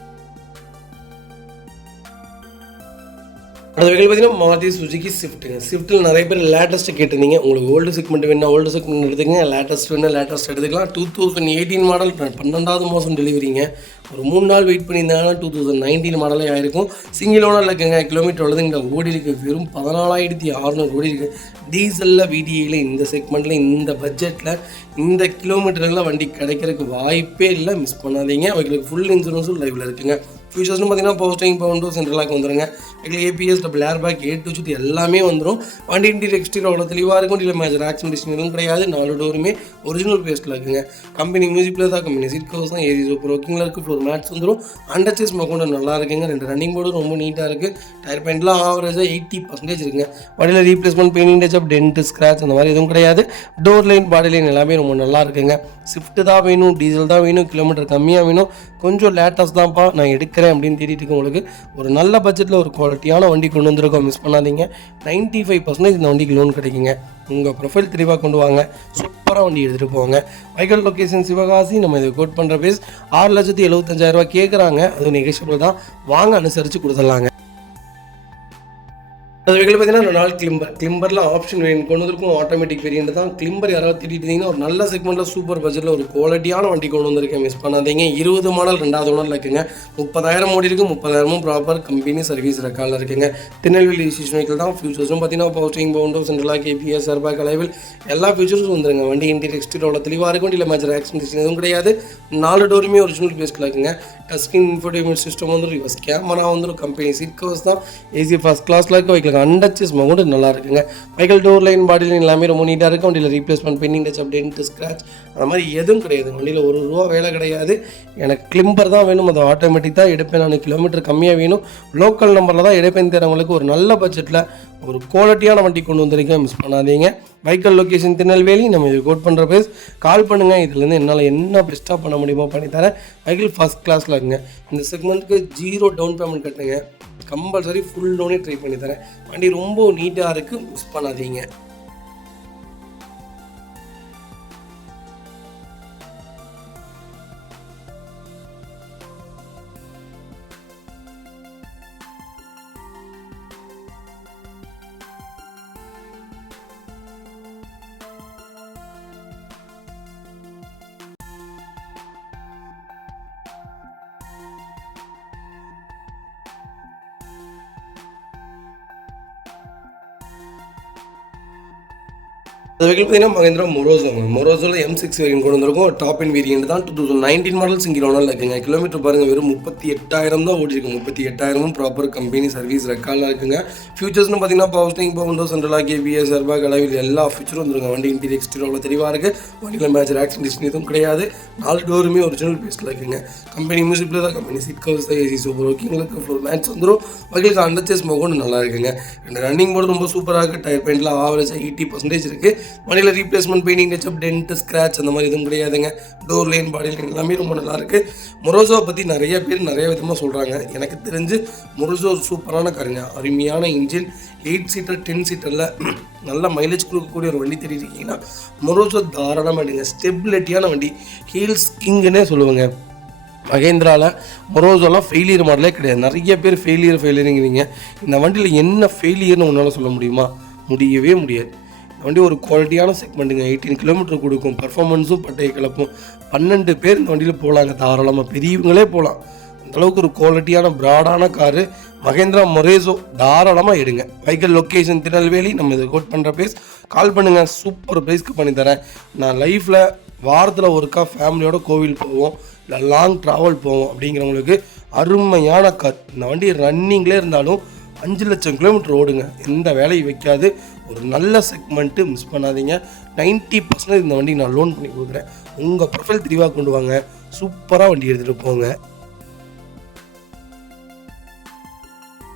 அடுத்த வெஹிக்கிள் பார்த்தீங்கன்னா மாருதி சுசுகி ஸ்விஃப்ட்டுங்க. ஸ்விஃப்ட்டில் நிறைய பேர் லேட்டஸ்ட்டு கேட்டிருந்தீங்க. உங்களுக்கு ஓல்டு செக்மெண்ட் வேணும், ஓல்டு செக்மெண்ட் எடுத்துக்கங்க. லேட்டஸ்ட் வேணும், லேட்டஸ்ட் எடுத்துக்கலாம். 2018 மாடல் 12வது மாதம் டெலிவரிங்க. ஒரு 3 நாள் வெயிட் பண்ணியிருந்தாங்கன்னா 2019 மாடலே ஆயிருக்கும். சிங்கிள் ஓனரில் இருக்குங்க. கிலோமீட்டர் உள்ளது இங்கே ஓடி இருக்கு, வெறும் 14,600 ஓடி இருக்குது. டீசலில் விடிஐயில் இந்த செக்மெண்ட்டில் இந்த பட்ஜெட்டில் இந்த கிலோமீட்டருக்குலாம் வண்டி கிடைக்கிறதுக்கு வாய்ப்பே இல்லை, மிஸ் பண்ணாதீங்க. அவங்களுக்கு ஃபுல் இன்சூரன்ஸும் லைவில் இருக்குங்க. ஃபியூச்சர்ஸ்னு பார்த்தீங்கன்னா போஸ்டிங் பவுண்டோ சென்ட்ரலாக வந்துருங்க. எங்களுக்கு ABS double air bag A to Z எல்லாமே வந்துடும். வண்டி இன்டீரியர் எக்ஸ்டீரியர் அவ்வளோ தெளிவாக இருக்கும். இல்லை மேஜர் ஆக்சிடென்ட் எதுவும் கிடையாது. 4 டோருமே ஒரிஜினல் பேஸ்ட்டில் இருக்குங்க. கம்பெனி மியூசிக்கில் தான், கம்பெனி சீட் கவர்ஸ் தான், ஏசி சூப்பர் ஒர்க்கிங்கில் இருக்குது. ஃப்ளோர் மேட்ஸ் வந்துடும். அண்டர்சேஸ் மகோண்டு நல்லா இருக்குங்க. 2 ரன்னிங் போர்டும் ரொம்ப நீட்டாக இருக்குது. டயர் பெயிண்ட்லாம் ஆவரேஜாக 80% இருக்குங்க. வண்டியில் replacement, painting touch up, dent, scratch அந்த மாதிரி எதுவும் கிடையாது. டோர் லைன், பாடி லைன் எல்லாமே ரொம்ப நல்லா இருக்குங்க. ஸ்விஃப்ட் தான் வேணும், டீசல் தான் வேணும், கிலோமீட்டர் கம்மியாக வேணும், கொஞ்சம் லேட்டஸ்ட் தான்ப்பா நான் எடுக்கிறேன் அப்படின்னு தேடிட்டு இருக்கேன். உங்களுக்கு ஒரு நல்ல பட்ஜெட்டில் ஒரு குவாலிட்டியான வண்டி கொண்டு வந்திருக்கோம், மிஸ் பண்ணாதீங்க. 95% இந்த வண்டிக்கு லோன் கிடைக்குங்க. உங்கள் ப்ரொஃபைல் தெளிவாக கொண்டு வாங்க, சூப்பராக வண்டி எடுத்துகிட்டு போவாங்க. வைக்கல் லொக்கேஷன் சிவகாசி. நம்ம இதை கோட் பண்ணுற பேஸ் 6,75,000 கேட்குறாங்க. அது நெகோஷியபிள் தான், வாங்க அனுசரித்து கொடுத்துடலாங்க. அது வெஹிக்கிள் பார்த்தீங்கன்னா 4 கிளிம்பரில் ஆப்ஷன் வேரியன்ட் கொண்டு வந்திருக்கும். ஆட்டோமேட்டிக் வேரியன்ட் தான். கிளிம்பர் யாராவது திட்டிட்டு இருந்தீங்கன்னா ஒரு நல்ல செக்மெண்ட்டில் சூப்பர் பட்ஜெட்டில் ஒரு குவாலிட்டியான வண்டி கொண்டு வந்திருக்கேன், மிஸ் பண்ணாதீங்க. 20 மாடல் 2வது ஓனரில் இருக்குங்க. 30,000 ஓடி இருக்குது. 30,000 ப்ராப்பர் கம்பெனி சர்வீஸ் ரெக்கார்டில் இருக்குங்க. திருநெல்வேலி ரிஜிஸ்ட்ரேஷன் வெஹிக்கிள் தான். ஃபியூச்சர்ஸும் பார்த்தீங்கன்னா போஸ்டிங் பவுண்டோ சென்ட்ரலாக ஏபிஎஸ் ஏர் பேக் அலைவில் எல்லா ஃபியூச்சர்ஸும் வந்துருங்க. வண்டி இன்டீரியர் எக்ஸ்டீரியர் தெளிவாக இருக்கும். இல்லை மேஜர் ஆக்சிடென்ட் எதுவும் கிடையாது. 4 டோருமே ஒரிஜினல் பேஸ்ட்டில் இருக்குங்க. டச் ஸ்க்ரீன் இன்ஃபோடெயின்மெண்ட் சிஸ்டம் வந்து ரிவர்ஸ் கேமரா வந்துடும். கம்பெனி சீட் கவர்ஸ் தான். ஏசி ஃபர்ஸ்ட் கிளாஸில் இருக்க வைக்கலாம். அண்டர்சேஸ் மகோண்டு நல்லா இருக்குங்க. Vehicle door line, body line எல்லாமே ரொம்ப நீட்டாக இருக்கும். வண்டியில் replacement, painting touch up, dent, scratch அந்த மாதிரி எதுவும் கிடையாது. வண்டியில் ₹1 வேலை கிடையாது. எனக்கு கிளிம்பர் தான் வேணும், அது ஆட்டோமேட்டிக் தான் எடுப்பேன். நான் கிலோமீட்டர் கம்மியாக வேணும், லோக்கல் நம்பரில் தான் எடுப்பேன் தரவங்களுக்கு ஒரு நல்ல பட்ஜெட்டில் ஒரு குவாலிட்டியான வண்டி கொண்டு வந்திருக்கேன், மிஸ் பண்ணாதீங்க. வைக்கல் லொக்கேஷன் திருநெல்வேலி. நம்ம இது கோட் பண்ணுற பேஸ். கால் பண்ணுங்கள். இதுலேருந்து என்னால் என்ன பெஸ்ட்டாக பண்ண முடியுமோ பண்ணித்தரேன். வைக்கல் ஃபஸ்ட் கிளாஸில் இருக்குங்க. இந்த செக்மெண்ட்டுக்கு 0 டவுன் பேமெண்ட் கட்டுங்க. கம்பல்சரி ஃபுல் லோனே ட்ரை பண்ணி தரேன். வண்டி ரொம்ப நீட்டாக இருக்குது, மிஸ் பண்ணாதீங்க. அந்த வெஹிக்கிள் பார்த்தீங்கன்னா மகேந்திரா மொரோசோவில் M6 வேரியன்ட் கொண்டு வந்திருக்கும். டாப் இன் வேரியன்ட் தான். 2019 மாடல் சிங்கிள் ஓனரில் இருக்குங்க. கிலோமீட்டர் பாருங்கள், வெறும் 38,000 தான் ஓடிருக்கு. 38,000 ப்ராப்பர் கம்பெனி சர்வீஸ் ரெக்கார்டில் இருக்குங்க. ஃபியூச்சர்ஸ்னு பார்த்தீங்கன்னா பவர்ஸ்டிங், பவுண்டோ சென்ட்ரலாக ஏபிஎஸ் ஏர் பேக் அலைவில் எல்லா ஃபியூச்சரும் வந்துருங்க. வண்டி இன்டீரியர் எக்ஸ்டீரியர் தெளிவாக இருக்குது. வண்டியில் மேஜர் ஆக்சிடென்ட் எதுவும் கிடையாது. 4 டோருமே ஒரிஜினல் பேஸ்ட்டில் இருக்குங்க. கம்பெனி மியூசிக்கில் தான், கம்பெனி சீட் கவர்ஸ் தான், ஏசி சூப்பர் ஒர்க்கிங்களுக்கு ஃப்ளோர் மேட்ஸ் வந்துடும். வகைகளுக்கு அண்டர்சேஸ் மகோண்டு நல்லா இருக்குங்க. 2 ரன்னிங் போர்டு ரொம்ப சூப்பராக இருக்குது. டயர் பெயிண்டில் ஆவரேஜாக 80% இருக்குது. வண்டியில் replacement, painting touch up, dent, scratch அந்த மாதிரி எதுவும் கிடையாதுங்க. டோர் லைன், பாடி லைன் எல்லாமே ரொம்ப நல்லாயிருக்கு. மொரோசோவை பற்றி நிறைய பேர் நிறைய விதமாக சொல்கிறாங்க. எனக்கு தெரிஞ்சு மொரோசோ ஒரு சூப்பரான காருங்க. அருமையான இன்ஜின், 8 சீட்டர் 10 சீட்டரில் நல்ல மைலேஜ் கொடுக்கக்கூடிய ஒரு வண்டி தெரிஞ்சிருக்கீங்கன்னா மொரோசோ தாராளமாக எடுங்க. ஸ்டெபிலிட்டியான வண்டி, ஹீல்ஸ் கிங்குன்னே சொல்லுவாங்க. மகேந்திராவில் மொரோசோலாம் ஃபெயிலியர் மாடலே கிடையாது. நிறைய பேர் ஃபெயிலியருங்கிறீங்க. இந்த வண்டியில் என்ன ஃபெயிலியர்னு உன்னால் சொல்ல முடியுமா? முடியவே முடியாது. வண்டி ஒரு குவாலிட்டியான செக்மெண்ட்டுங்க. 18 கிலோமீட்டர் கொடுக்கும். பர்ஃபார்மன்ஸும் பட்டையை கிளப்பும். 12 பேர் இந்த வண்டியில் போகலாங்க தாராளமாக. பெரியவங்களே போகலாம். அந்தளவுக்கு ஒரு குவாலிட்டியான ப்ராடான காரு மகேந்திரா மொரேசோ. தாராளமாக எடுங்க. வைக்கல் லொக்கேஷன் திருநெல்வேலி. நம்ம இதை கோட் பண்ணுற ப்ரைஸ். கால் பண்ணுங்கள், சூப்பர் ப்ரைஸ்க்கு பண்ணித்தரேன். நான் லைஃப்பில் வாரத்தில் ஒருக்கா ஃபேமிலியோட கோவில் போவோம், இல்லை லாங் ட்ராவல் போவோம் அப்படிங்கிறவங்களுக்கு அருமையான கார். இந்த வண்டி ரன்னிங்லேயே இருந்தாலும் 5 லட்சம் கிலோமீட்டர் ஓடுங்க. எந்த வேலையும் வைக்காது. ஒரு நல்ல செக்மெண்ட்டு, மிஸ் பண்ணாதீங்க. 90% இந்த வண்டி நான் லோன் பண்ணி கொடுக்குறேன். உங்கள் ப்ரொஃபைல் தெளிவாக கொண்டு வாங்க, சூப்பராக வண்டி எடுத்துகிட்டு போங்க.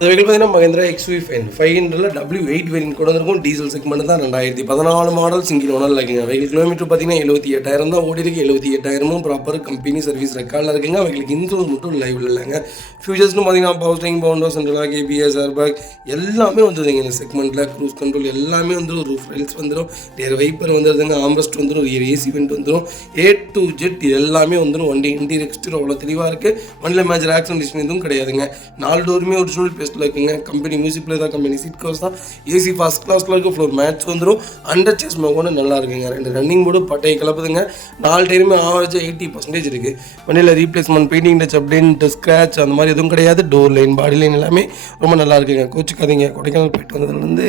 இந்த வெஹிக்கிள் பார்த்தீங்கன்னா மஹிந்திரா XUV 500ல W8 வேரியன்ட் கொண்டு வந்திருக்கும். டீசல் செக்மெண்ட் தான் 2014 மாடல் சிங்கிள் ஓனரில் இருக்குங்க. வெஹிக்கிள் கிலோமீட்டர் பார்த்தீங்கன்னா 78,000 தான் ஓடி இருக்கு. 78,000 ப்ராப்பர் கம்பெனி சர்வீஸ் ரெக்கார்டில் இருக்குங்க. வெஹிக்கிளுக்கு இன்சூரன்ஸ் மட்டும் லைவ்ல இல்லைங்க. ஃபியூச்சர்ஸ்னு பார்த்தீங்கன்னா power steering, power window, central lock, ABS, airbag எல்லாமே வந்துடுங்க. இந்த செக்மெண்ட்டில் க்ரூஸ் கண்ட்ரோல் எல்லாமே வந்துடும். ரூஃப் ரைல்ஸ் வந்துடும், ரியர் வைப்பர் வந்துடுதுங்க, ஆம்ரெஸ்ட் வந்துடும், ரியர் AC வெண்ட் வந்துடும், A to Z இது எல்லாமே வந்துடும். வண்டி இன்டீரியர் எக்ஸ்டீரியர் அவ்வளோ தெளிவாக இருக்குது. வண்டியில் மேஜர் ஆக்சிடென்ட் எதுவும் கிடையாதுங்க. 4 டோருமே ஒரிஜினல் பேஸ்ட்டில் இருக்குங்க. கம்பெனி மியூசிக் பிளே தான், கம்பெனி சீட் கவர்ஸ் தான், AC ஃபர்ஸ்ட் கிளாஸில் இருக்குது. ஃப்ளோர் மேட்ச் வந்துடும். அண்டர் சேஸ் கூட நல்லா இருக்குங்க. 2 ரன்னிங் போர்டு பட்டையை கலப்புதுங்க. 4 டயருமே ஆவரேஜாக 80% இருக்குது. வண்டியில் replacement, painting touch, update, scratch அந்த மாதிரி எதுவும் கிடையாது. டோர் லைன், பாடி லைன் எல்லாமே ரொம்ப நல்லா இருக்குங்க. கோச்சுக்காதீங்க. கொடைக்கானல் போயிட்டு வந்ததுலேருந்து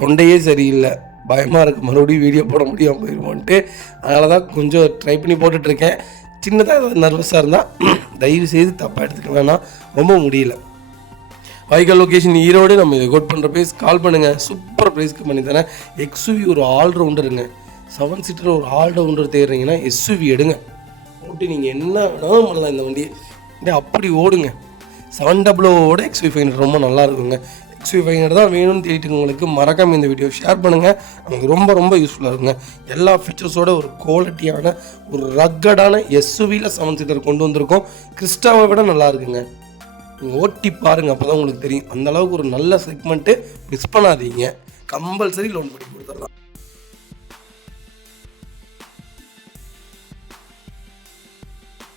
தொண்டையே சரியில்லை, பயமாக இருக்குது மறுபடியும் வீடியோ போட முடியாமல் போயிடுவோன்ட்டு. அதனால தான் கொஞ்சம் ட்ரை பண்ணி போட்டுட்ருக்கேன். சின்னதாக நர்வஸாக இருந்தால் தயவு செய்து தப்பாக எடுத்துக்க வேணாம், ரொம்ப முடியல. வைக்கல் லொக்கேஷன் ஈரோடு. நம்ம இதை கோட் பண்ணுற ப்ரைஸ் கால் பண்ணுங்கள். சூப்பர் ப்ரைஸ்க்கு பண்ணி தரேன். XUV ஒரு ஆல்ரவுண்டருங்க. 7 சீட்டர் ஒரு ஆல்ரவுண்டர் தேடுறீங்கன்னா SUV எடுங்க. ஓட்டி நீங்கள் என்ன வேணாலும் பண்ணலாம். இந்த வண்டியை அப்படி ஓடுங்க. 700ஓட XUV 500 ரொம்ப நல்லா இருக்குங்க. XUV 500 தான் வேணும்னு தேடிட்டு உங்களுக்கு மறக்காமல் இந்த வீடியோ ஷேர் பண்ணுங்கள். நமக்கு ரொம்ப ரொம்ப யூஸ்ஃபுல்லாக இருக்குங்க. எல்லா ஃபீச்சர்ஸோட ஒரு குவாலிட்டியான ஒரு ரக்கடான SUVயில் 7 சீட்டர் கொண்டு வந்திருக்கோம். கிறிஸ்டாவை விட நல்லா இருக்குங்க. நீங்கள் ஓட்டி பாருங்கள், அப்போ தான் உங்களுக்கு தெரியும். அந்தளவுக்கு ஒரு நல்ல செக்மெண்ட்டு. மிஸ் பண்ணாதீங்க. கம்பல்சரி லோன் பண்ணி கொடுத்துடலாம்.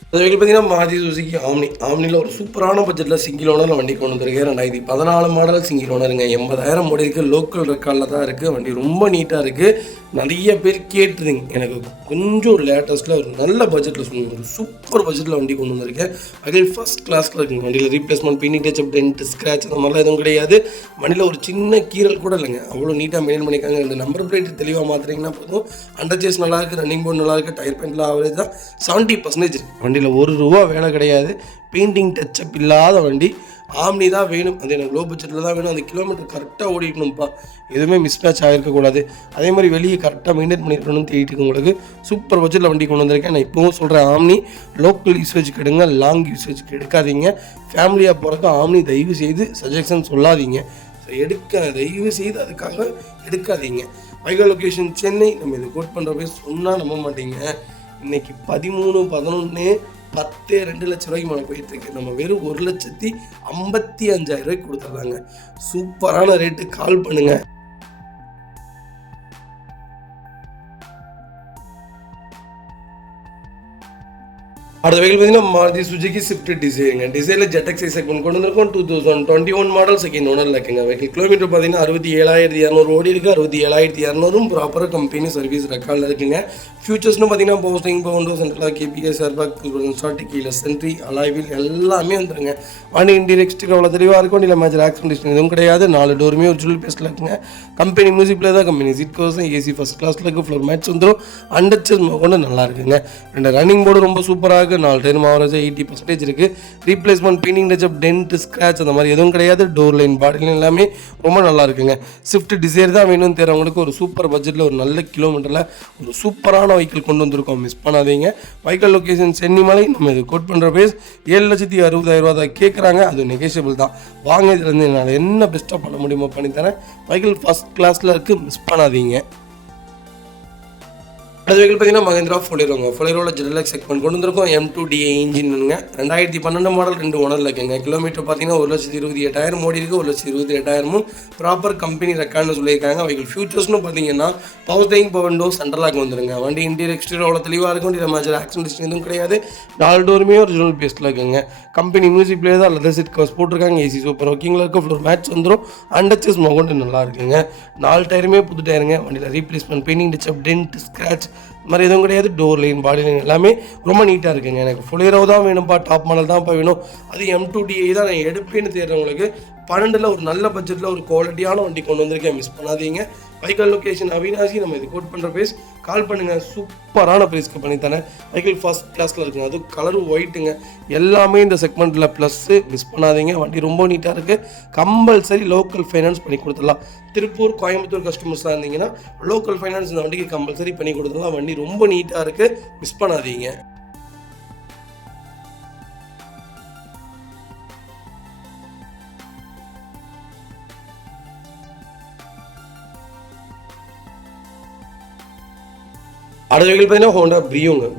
அது வெஹிக்கிள் பார்த்தீங்கன்னா மாருதி சுசுகி ஆம்னியில் ஒரு சூப்பரான பட்ஜெட்டில் சிங்கிள் ஓனரில் வண்டி கொண்டு வந்திருக்கேன். 2014 மாடல் சிங்கிள் ஓனருங்க. 80,000 ஓடி இருக்குது. லோக்கல் ரெக்கார்டில் தான் இருக்குது. வண்டி ரொம்ப நீட்டாக இருக்குது. நிறைய பேர் கேட்டுருங்க, எனக்கு கொஞ்சம் ஒரு லேட்டஸ்ட்டில் ஒரு நல்ல பட்ஜெட்டில் சொல்லுங்கள், ஒரு சூப்பர் பட்ஜெட்டில் வண்டி கொண்டு வந்திருக்கேன். அதில் ஃபஸ்ட் கிளாஸில் இருக்குங்க. வண்டியில் replacement, painting touch, dent, scratch அந்த மாதிரிலாம் எதுவும் கிடையாது. வண்டியில் ஒரு சின்ன கீரல் கூட இல்லைங்க. அவ்வளோ நீட்டாக மெயின்டைன் பண்ணியிருக்காங்க. இந்த நம்பர் பிளேட் தெளிவாக மாற்றுறீங்கன்னா போதும். அண்டர் சேஸ் நல்லா இருக்குது, ரன்னிங் போர்டு நல்லா இருக்குது, டயர் பெயிண்டில் ஆவரேஜ் தான் 70% இருக்குது. வண்டியில் ₹1 வேலை கிடையாது. பெயிண்டிங் டச்சப் இல்லாத வண்டி. ஆம்னி தான் வேணும், அது எனக்கு லோ பட்ஜெட்டில் தான் வேணும். அந்த கிலோமீட்டர் கரெக்டாக ஓடிக்கணும்ப்பா, எதுவுமே மிஸ் மேட்ச் ஆகிருக்கக்கூடாது. அதே மாதிரி வெளியே கரெக்டாக மெயின்டைன் பண்ணியிருக்கணும்னு தேடிட்டு உங்களுக்கு சூப்பர் பட்ஜெட்டில் வண்டி கொண்டு வந்திருக்கேன். நான் இப்போவும் சொல்கிறேன், ஆம்னி லோக்கல் யூசேஜுக்கு எடுங்க, லாங் யூசேஜுக்கு எடுக்காதீங்க. ஃபேமிலியாக போகிறக்கு ஆம்னி தயவு செய்து சஜஷன் சொல்லாதீங்க. தயவு செய்து அதுக்காக எடுக்காதீங்க. வைகல் லொக்கேஷன் சென்னை. நம்ம இதை கோட் பண்ணுற போய் சொன்னால் நம்ப மாட்டீங்க. இன்றைக்கி 13, 11, 10, 2 லட்ச ரூபாய்க்கு மேலே போயிட்டுருக்கு. நம்ம வெறும் 1,55,000 கொடுத்துட்றாங்க. சூப்பரான ரேட்டு. கால் பண்ணுங்கள். அடுத்த வெஹிக்கிள் பார்த்தீங்கன்னா மாருதி சுசுகி ஸ்விஃப்ட் டிசைருங்க. டிசைரில் ZX செக்மெண்ட் கொண்டு வந்திருக்கோம். 2021 மாடல் செகண்ட் ஓனரில் இருக்குங்க. வெஹிக்கிள் கிலோமீட்டர் பார்த்தீங்கன்னா 67,200 ஓடி இருக்குது. 67,200 ப்ராப்பராக கம்பெனி சர்வீஸ் ரெக்கார்டில் இருக்குங்க. ஃபியூச்சர்ஸ்னு பார்த்தீங்கன்னா power steering, power window, central lock, ABS, airbag, start keyless entry, alloy wheel எல்லாமே வந்துருங்க. வண்டி இன்டீரியர் எக்ஸ்டீரியர் அவ்வளோ தெளிவாக இருக்கும். வண்டியில் மேஜர் ஆக்சிடென்ட் எதுவும் கிடையாது. 4 டோருமே ஒரிஜினல் பேஸ்ட்டில் இருக்குங்க. கம்பெனி மியூசிக் பிளே தான், company seat covers, AC first கிளாஸில் இருக்குது. ஃப்ளோர் மேட்ச் வந்துடும். அண்டர் சேஸ் கொண்டு நல்லா இருக்குங்க. 2 ரன்னிங் போர்டு ரொம்ப சூப்பராக இருக்குது. 4 டயர் ஆவரேஜாக 80% இருக்குது. Replacement, painting touch, dent, scratch அந்த மாதிரி எதுவும் கிடையாது. டோர் லைன், பாடி லைன் எல்லாமே ரொம்ப நல்லா இருக்குங்க. ஸ்விஃப்ட் டிசைர் தான் வேணும்னு தேர்றவங்களுக்கு ஒரு சூப்பர் பட்ஜெட்டில் ஒரு நல்ல கிலோமீட்டரில் ஒரு சூப்பரான வெஹிக்கிள் கொண்டு வந்திருக்கோம். மிஸ் பண்ணாதீங்க. வைக்கல் லொக்கேஷன் சென்னிமலை. நம்ம இது கோட் பண்ணுற பேஸ் 7,60,000 தான் கேட்குறாங்க. அது நெகோஷியபிள் தான். வாங்க, இதுலேருந்து என்னால் என்ன பெஸ்ட்டாக பண்ண முடியுமோ பண்ணித்தரேன். வைக்கல் ஃபஸ்ட் கிளாஸில் இருக்குது, மிஸ் பண்ணாதீங்க. அடுத்த வெஹிக்கிள் பார்த்தீங்கன்னா மஹிந்திரா ஃபோலிரோங்க. ஃபோலிரோவில் ஜெனரல் செக்மெண்ட் கொண்டு வந்திருக்கோம். M2DI இன்ஜினுங்க. 2012 மாடல் 2 ஓனரில் இருக்குங்க. கிலோமீட்டர் பார்த்தீங்கன்னா 1,28,000 ஓடி இருக்குது. 1,28,000 ப்ராப்பர் கம்பெனி ரெக்கார்ட்னு சொல்லியிருக்காங்க. வெஹிக்கிள் ஃபியூச்சர்ஸ்னு பார்த்தீங்கன்னா power steering, power door, central lock வந்துருங்க. வண்டி இன்டீரியர் எக்ஸ்டீரியர் அவ்வளோ தெளிவாக இருக்கும். வண்டியில் மேஜர் ஆக்சிடென்ட் எதுவும் கிடையாது. 4 டோருமே ஒரிஜினல் பேஸ்ட்டில் இருக்குங்க. கம்பெனி மியூசிக் பிளே தான், லெதர் சீட் கவர்ஸ் போட்டிருக்காங்க. AC சூப்பர் ஒர்க்கிங்கில் இருக்குது. ஃப்ளோர் மேட்ச் வந்துடும். அண்டர் சேஸ் கொண்டு நல்லா இருக்குங்க. 4 டயருமே புது டயருங்க. வண்டியில் replacement, painting touch, dent, scratch மாதிரி எதுவும் கிடையாது. டோர் லைன், பாடி லைன் எல்லாமே ரொம்ப நீட்டாக இருக்குங்க. எனக்கு ஃபுல்லியரோ தான் வேணும்ப்பா, டாப் மாடல் தான்ப்பா வேணும், அது M2DI தான் நான் எடுப்பேன்னு தேடுறவங்களுக்கு 12 ஒரு நல்ல பட்ஜெட்டில் ஒரு குவாலிட்டியான வண்டி கொண்டு வந்திருக்கேன். மிஸ் பண்ணாதீங்க. வைக்கல் லொக்கேஷன் அவினாசி. நம்ம இது கோட் பண்ணுற ப்ரைஸ் கால் பண்ணுங்கள். சூப்பரான ப்ரைஸ்க்கு பண்ணித்தானே. வைக்கல் ஃபஸ்ட் கிளாஸில் இருக்குங்க. அது கலரு ஒயிட்டுங்க. எல்லாமே இந்த செக்மெண்ட்டில் ப்ளஸ்ஸு. மிஸ் பண்ணாதீங்க. வண்டி ரொம்ப நீட்டாக இருக்குது. கம்பல்சரி லோக்கல் ஃபைனான்ஸ் பண்ணி கொடுத்துடலாம். திருப்பூர், கோயம்புத்தூர் கஸ்டமர்ஸாக இருந்தீங்கன்னா லோக்கல் ஃபைனான்ஸ் இந்த வண்டிக்கு கம்பல்சரி பண்ணி கொடுத்துடலாம். வண்டி ரொம்ப நீட்டாக இருக்குது, மிஸ் பண்ணாதீங்க. அடுத்த வெஹிக்கிள் பார்த்தீங்கன்னா ஹோண்டா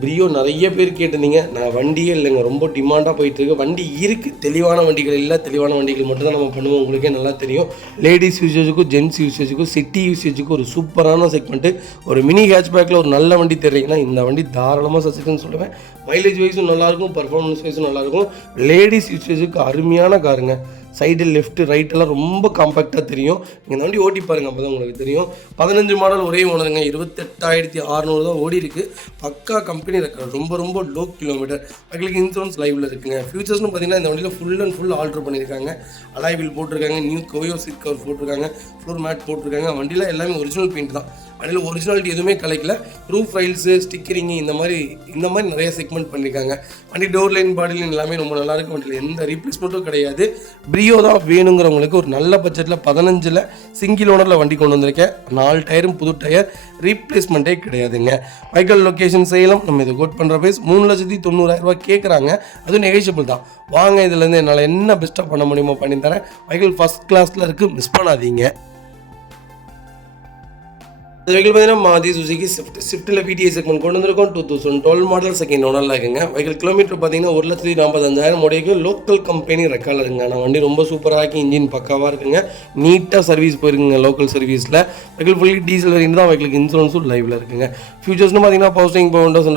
பிரியோ நிறைய பேர் கேட்டிருந்தீங்க. நான் வண்டியே இல்லைங்க, ரொம்ப டிமாண்டாக போயிட்டுருக்கு. வண்டி இருக்குது, தெளிவான வண்டிகள் இல்லை, தெளிவான வண்டிகள் மட்டும் தான் நம்ம பண்ணுவோம். உங்களுக்கே நல்லா தெரியும். லேடிஸ் யூசேஜுக்கும் ஜென்ஸ் யூசேஜுக்கும் சிட்டி யூசேஜுக்கும் ஒரு சூப்பரான செக்மெண்ட்டு. ஒரு மினி ஹேட்ச்பேக்கில் ஒரு நல்ல வண்டி தெரியுங்கன்னா இந்த வண்டி தாராளமாக சஜஷன் சொல்லுவேன். மைலேஜ் வைஸும் நல்லாயிருக்கும், பர்ஃபார்மன்ஸ் வைஸும் நல்லாயிருக்கும். லேடிஸ் யூசேஜுக்கு அருமையான காருங்க. சைடு லெஃப்ட் ரைட்டெல்லாம் ரொம்ப காம்பேக்டாக தெரியும். நீங்கள் இந்த வண்டி ஓட்டி பாருங்கள், அப்போ தான் உங்களுக்கு தெரியும். 15 மாடல் ஒரே ஓனருங்க, 28,600 தான் ஓடி இருக்குது. பக்கா கம்பெனி ரெக்கார்ட், ரொம்ப லோ கிலோமீட்டர். உங்களுக்கு இன்சூரன்ஸ் லைவில் இருக்குங்க. ஃபியூச்சர்ஸ்னு பார்த்தீங்கன்னா இந்த வண்டியில் ஃபுல் அண்ட் ஃபுல் ஆல்ட்ரு பண்ணியிருக்காங்க. அலாய் வீல் போட்டிருக்காங்க, நியூ கோயோ சீட் கவர் போட்டிருக்காங்க, ஃப்ளோர் மேட் போட்டிருக்காங்க. வண்டியில் எல்லாமே ஒரிஜினல் பெயிண்ட் தான். வண்டியில் ஒரிஜினாலிட்டி எதுவுமே கலைக்கல. ரூஃப் ரைல்ஸு, ஸ்டிக்கரிங்கு இந்த மாதிரி நிறைய செக்மெண்ட் பண்ணியிருக்காங்க. வண்டி டோர் லைன், பாடி லைன் எல்லாமே ரொம்ப நல்லாயிருக்கு. வண்டியில் எந்த ரீப்ளேஸ்மெண்ட்டும் கிடையாது. பிரியோ தான் வேணுங்கிறவங்களுக்கு ஒரு நல்ல பட்ஜெட்டில் 15 சிங்கிள் ஓனரில் வண்டி கொண்டு வந்திருக்கேன். 4 டயரும் புது டயர், ரீப்ளேஸ்மெண்ட்டே கிடையாதுங்க. வைக்கல் லொக்கேஷன் சேலம். நம்ம இதை கோட் பண்ணுற ப்ரைஸ் 3,90,000 கேட்குறாங்க. அதுவும் நெகோஷியபிள் தான். வாங்க, இதுலேருந்து என்னால் என்ன பெஸ்ட்டாக பண்ண முடியுமோ பண்ணி தரேன். வைக்கல் ஃபஸ்ட் கிளாஸில் இருக்குது, மிஸ் பண்ணாதீங்க. வெஹிக்கிள் பார்த்தீங்கன்னா மாருதி சுசுகி ஸ்விஃப்ட்டில் பிடிஐ செக்மெண்ட் கொண்டு வந்திருக்கோம். 2012 மாடல், செகண்ட் ஓனரில் இருக்குங்க. வெஹிக்கிள் கிலோமீட்டர் பார்த்தீங்கன்னா 1,45,000 ஓடிக்கு. லோக்கல் கம்பெனி ரெக்கார்டில் இருக்குங்க. நான் வண்டி ரொம்ப சூப்பராக ஆக்கி, இன்ஜின் பக்காவாக இருக்குங்க. நீட்டாக சர்வீஸ் போயிருக்குங்க லோக்கல் சர்வீஸில். வெஹிக்கிள் ஃபுல்லி டீசல் வேரியன்ட் தான். வெஹிக்கிளுக்கு இன்சூரன்ஸும் லைவில் இருக்குங்க. ஃபியூச்சர்ஸ்னு பார்த்தீங்கன்னா power steering, power windows,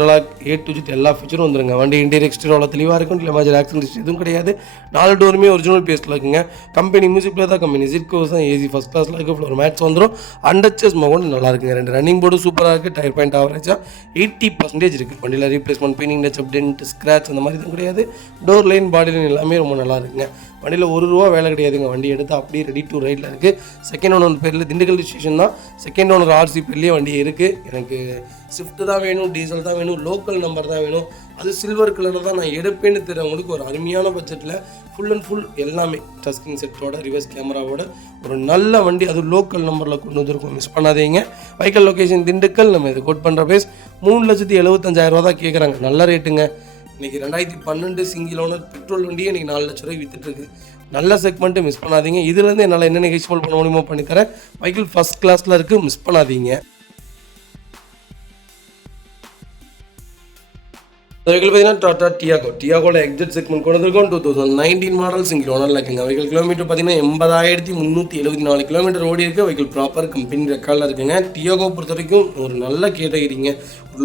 A to Z எல்லா ஃபியூச்சரும் வந்துருங்க. வண்டி இன்டீரியர் எக்ஸ்டீரியர் தெளிவாக இருக்கும். இல்லை மேஜர் ஆக்சிடென்ட் எதுவும் கிடையாது. 4 டோருமே ஒரிஜினல் பேஸ்ட்டில் இருக்குங்க. கம்பெனி மியூசிக்கில் தான், கம்பெனி சிட்கோஸ் தான். ஏசி ஃபஸ்ட் கிளாஸில் இருக்குது. ஃப்ளோர் மேட்ஸ் வந்துடும். அண்டச்சஸ் மகன் நல்லா இருக்குங்க. 2 ரன்னிங் போர்டு சூப்பராக இருக்குது. டயர் பாயிண்ட் ஆவரேஜாக 80% இருக்குது. வண்டியில் replacement, painting, touch up, dent, scratch அந்த மாதிரி எதுவும் கிடையாது. டோர் லைன், பாடி லைன் எல்லாமே ரொம்ப நல்லா இருக்குங்க. வண்டியில் ₹1 வேலை கிடையாதுங்க. வண்டி எடுத்து அப்படியே ரெடி டு ரைடில் இருக்குது. செகண்ட் ஓனர் பேரில் திண்டுக்கல் டிஸ்ட்ரிக்ஷன் தான். செகண்ட் ஓனர் RC பேர்லேயே வண்டி இருக்குது. எனக்கு ஸ்விஃப்ட் தான் வேணும், டீசல் தான் வேணும், லோக்கல் நம்பர் தான் வேணும், அது சில்வர் கலரில் தான் நான் எடுப்பேன்னு தெரிஞ்சவங்களுக்கு ஒரு அருமையான பட்ஜெட்டில் ஃபுல் அண்ட் ஃபுல் எல்லாமே டஸ்கிங் செட்டோட, ரிவர்ஸ் கேமராவோட ஒரு நல்ல வண்டி, அது லோக்கல் நம்பரில் கொண்டு வந்திருக்கோம். மிஸ் பண்ணாதீங்க. வைக்கல் லொக்கேஷன் திண்டுக்கல். நம்ம இது கோட் பண்ணுற ப்ரைஸ் 3,75,000 தான் கேட்குறாங்க. நல்ல ரேட்டுங்க. இன்றைக்கி 2012 சிங்கிள் ஓனர் பெட்ரோல் வண்டியே இன்றைக்கி 4 லட்ச ரூபாய் விற்றுட்டுருக்கு. நல்ல செக்மெண்ட்டு, மிஸ் பண்ணாதீங்க. இதுலேருந்து என்னால் என்ன நெகோஷியபிள் பண்ண முடியுமோ பண்ணித்தரேன். வைக்கிள் ஃபஸ்ட் கிளாஸில் இருக்குது, மிஸ் பண்ணாதீங்க. வெஹிக்கிள் பார்த்தீங்கன்னா டாடா டியாகோவில் எக்ஸட் செக்மெண்ட் கொண்டு வந்திருக்கோம். 2019 மாடல் சிங்கிள் ஓனரில் இருக்குங்க. வெஹிக்கிள் கிலோமீட்டர் பார்த்தீங்கன்னா 80,374 கிலோமீட்டர் ஓடி இருக்குது. வெஹிக்கிள் ப்ராப்பர் கம்பெனி ரெக்கார்டில் இருக்குங்க. டியாகோ பொறுத்த வரைக்கும் ஒரு நல்ல கேட்டகிரிங்க.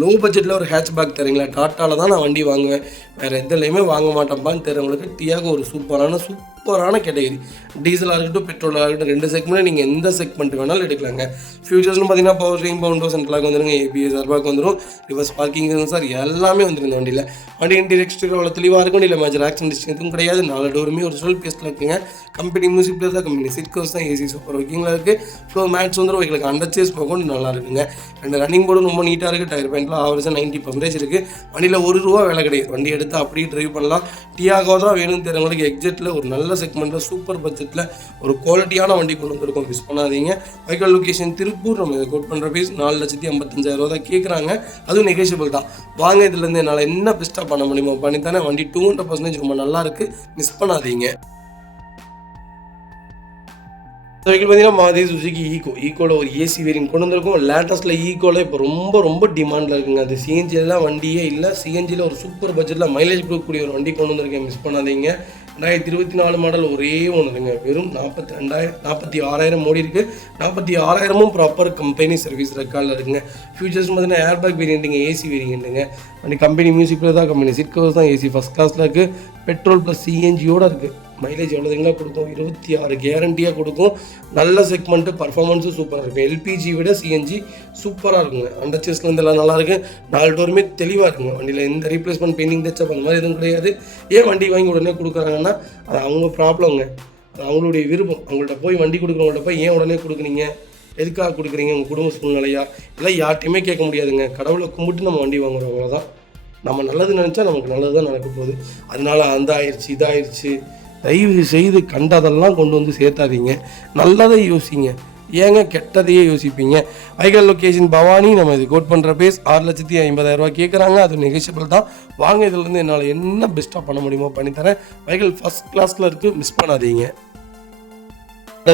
லோ பட்ஜெட்டில் ஒரு ஹேட்ச்பேக் தரீங்களா, டாட்டாவில் தான் நான் வண்டி வாங்குவேன், வேறு எதுலையுமே வாங்க மாட்டேன்ப்பான்னு தெரிஞ்சவங்களுக்கு டியாகோ ஒரு சூப்பரான கேட்டகிரி. டீசலாக இருக்கட்டும், பெட்ரோலாக இருக்கட்டும், 2 செக்மெண்ட்டில் நீங்கள் எந்த செக்மெண்ட் வேணாலும் எடுக்கலாங்க. ஃபியூச்சர்ஸ்னு பார்த்தீங்கன்னா பவர் ஸ்டீரிங், பவர் விண்டோஸ், சென்ட்ரலாக வந்துருங்க. ABS ஏர்பேக் வந்துடும். ரிவர்ஸ் பார்க்கிங் சென்சார் எல்லாமே வந்துடும் இந்த வண்டியில். வண்டி இன்டீரியர் எக்ஸ்டீரியர் அவ்வளோ தெளிவாக இருக்கும். இல்லை மேஜர் ஆக்சிடென்ட் எதுவும் கிடையாது. 4 டோருமே ஒரிஜினல் பேஸ்ட்டில் இருக்குங்க. கம்பெனி மியூசிக் பிளேஸ் தான், கம்பெனி சிட்கோஸ் தான். ஏசி சூப்பர் ஒர்க்கிங்கில் இருக்குது. ஃப்ளோர் மேட்ஸ் வந்துடும். உங்களுக்கு அண்டர்ச்சேஸ் போகும் நல்லா இருக்குங்க. 2 ரன்னிங் போர்டும் ரொம்ப நீட்டாக இருக்குது. டயர் பாயிண்ட்லாம் ஆவரேஜாக 90% இருக்குது. வண்டியில் ₹1 வேலை கிடையாது. வண்டி எடுத்து அப்படியே ட்ரைவ் பண்ணலாம். டியாகோ தான் வேணும்னு தெரிஞ்சவங்களுக்கு எக்ஸெட்டில் ஒரு நல்ல செக்மெண்ட்டில் சூப்பர் பட்ஜெட்டில் ஒரு குவாலிட்டியான வண்டி கொண்டு வந்திருக்கோம். மிஸ் பண்ணாதீங்க. வைக்கல் லொக்கேஷன் திருப்பூர். நம்ம இதை கோட் பண்ணுற ப்ரைஸ் 4,55,000 தான் கேட்குறாங்க. அதுவும் நெகோஷியபிள் தான். வாங்க, இதுலேருந்து என்னால் என்ன பெஸ்ட்டாக பண்ண முடியுமோ பண்ணித்தானே. வண்டி 200% ரொம்ப நல்லா இருக்குது, மிஸ் பண்ணாதீங்க. வெஹிக்கிள் பார்த்தீங்கன்னா மாருதி சுசுகி ஈக்கோவில் ஒரு ஏசி வேரியன்ட் கொண்டு வந்திருக்கும். லேட்டஸ்ட்டில் ஈக்கோவில் இப்போ ரொம்ப டிமாண்டில் இருக்குங்க. அது சிஎன்ஜிலாம் வண்டியே இல்லை. சிஎன்ஜியில் ஒரு சூப்பர் பட்ஜெட்டில் மைலேஜ் கொடுக்கக்கூடிய ஒரு வண்டி கொண்டு வந்திருக்கேன், மிஸ் பண்ணாதீங்க. 2024 மாடல் ஒரே ஒன்றுங்க. வெறும் 46,000 ஓடி இருக்குது. 46,000 ப்ராப்பர் கம்பெனி சர்வீஸ் ரெக்கார்டில் இருக்குங்க. ஃபியூச்சர்ஸ் பார்த்தீங்கன்னா ஏர்பேக் வேரியண்ட்டுங்க, ஏசி வேரியண்ட்டுங்க. வண்டி கம்பெனி மியூசிக்கில் தான், கம்பெனி சீட் கவர்ஸ் தான். ஏசி ஃபஸ்ட் கிளாஸில் இருக்குது. பெட்ரோல் ப்ளஸ் சிஎன்ஜியோடு இருக்குது. மைலேஜ் எவ்வளோதுங்களா கொடுக்கும்? 26 கேரண்டியாக கொடுக்கும். நல்ல செக்மெண்ட்டு, பர்ஃபார்மன்ஸும் சூப்பராக இருக்கும். எல்பிஜி விட சிஎன்ஜி சூப்பராக இருக்குங்க. அண்டர்ச்சேஸ்லேருந்து எல்லாம் நல்லாயிருக்கு. 4 டோருமே தெளிவாக இருக்குங்க. வண்டியில் எந்த ரீப்ளேஸ்மெண்ட், பெயிண்டிங், டச்சப் அந்த மாதிரி எதுவும் கிடையாது. ஏன் வண்டி வாங்கி உடனே கொடுக்குறாங்கன்னா அது அவங்க ப்ராப்ளம்ங்க, அது அவங்களுடைய விருப்பம். அவங்கள்ட்ட போய் வண்டி கொடுக்குறவங்கள்ட்ட போய் ஏன் உடனே கொடுக்குறீங்க, எதுக்காக கொடுக்குறீங்க, உங்கள் குடும்ப சூழ்நிலையா, எல்லாம் யார்ட்டையுமே கேட்க முடியாதுங்க. கடவுளை கும்பிட்டு நம்ம வண்டி வாங்குறோம், அவ்வளோதான். நம்ம நல்லது நினச்சா நமக்கு நல்லது தான் நடக்க போகுது. அதனால அந்த ஆயிடுச்சு இதாகிடுச்சு தயவு செய்து கண்டதெல்லாம் கொண்டு வந்து சேர்த்தாதீங்க. நல்லதை யோசிங்க, ஏங்க கெட்டதையே யோசிப்பீங்க. வைக்கல் லொக்கேஷன் பவானி. நம்ம இது கோட் பண்ணுற பேஸ் 6,50,000 கேட்குறாங்க. அது நெகோஷியபிள் தான். வாங்க, இதுலேருந்து என்னால் என்ன பெஸ்ட்டாக பண்ண முடியுமோ பண்ணித்தரேன். வைக்கல் ஃபஸ்ட் கிளாஸில் இருக்குது, மிஸ் பண்ணாதீங்க.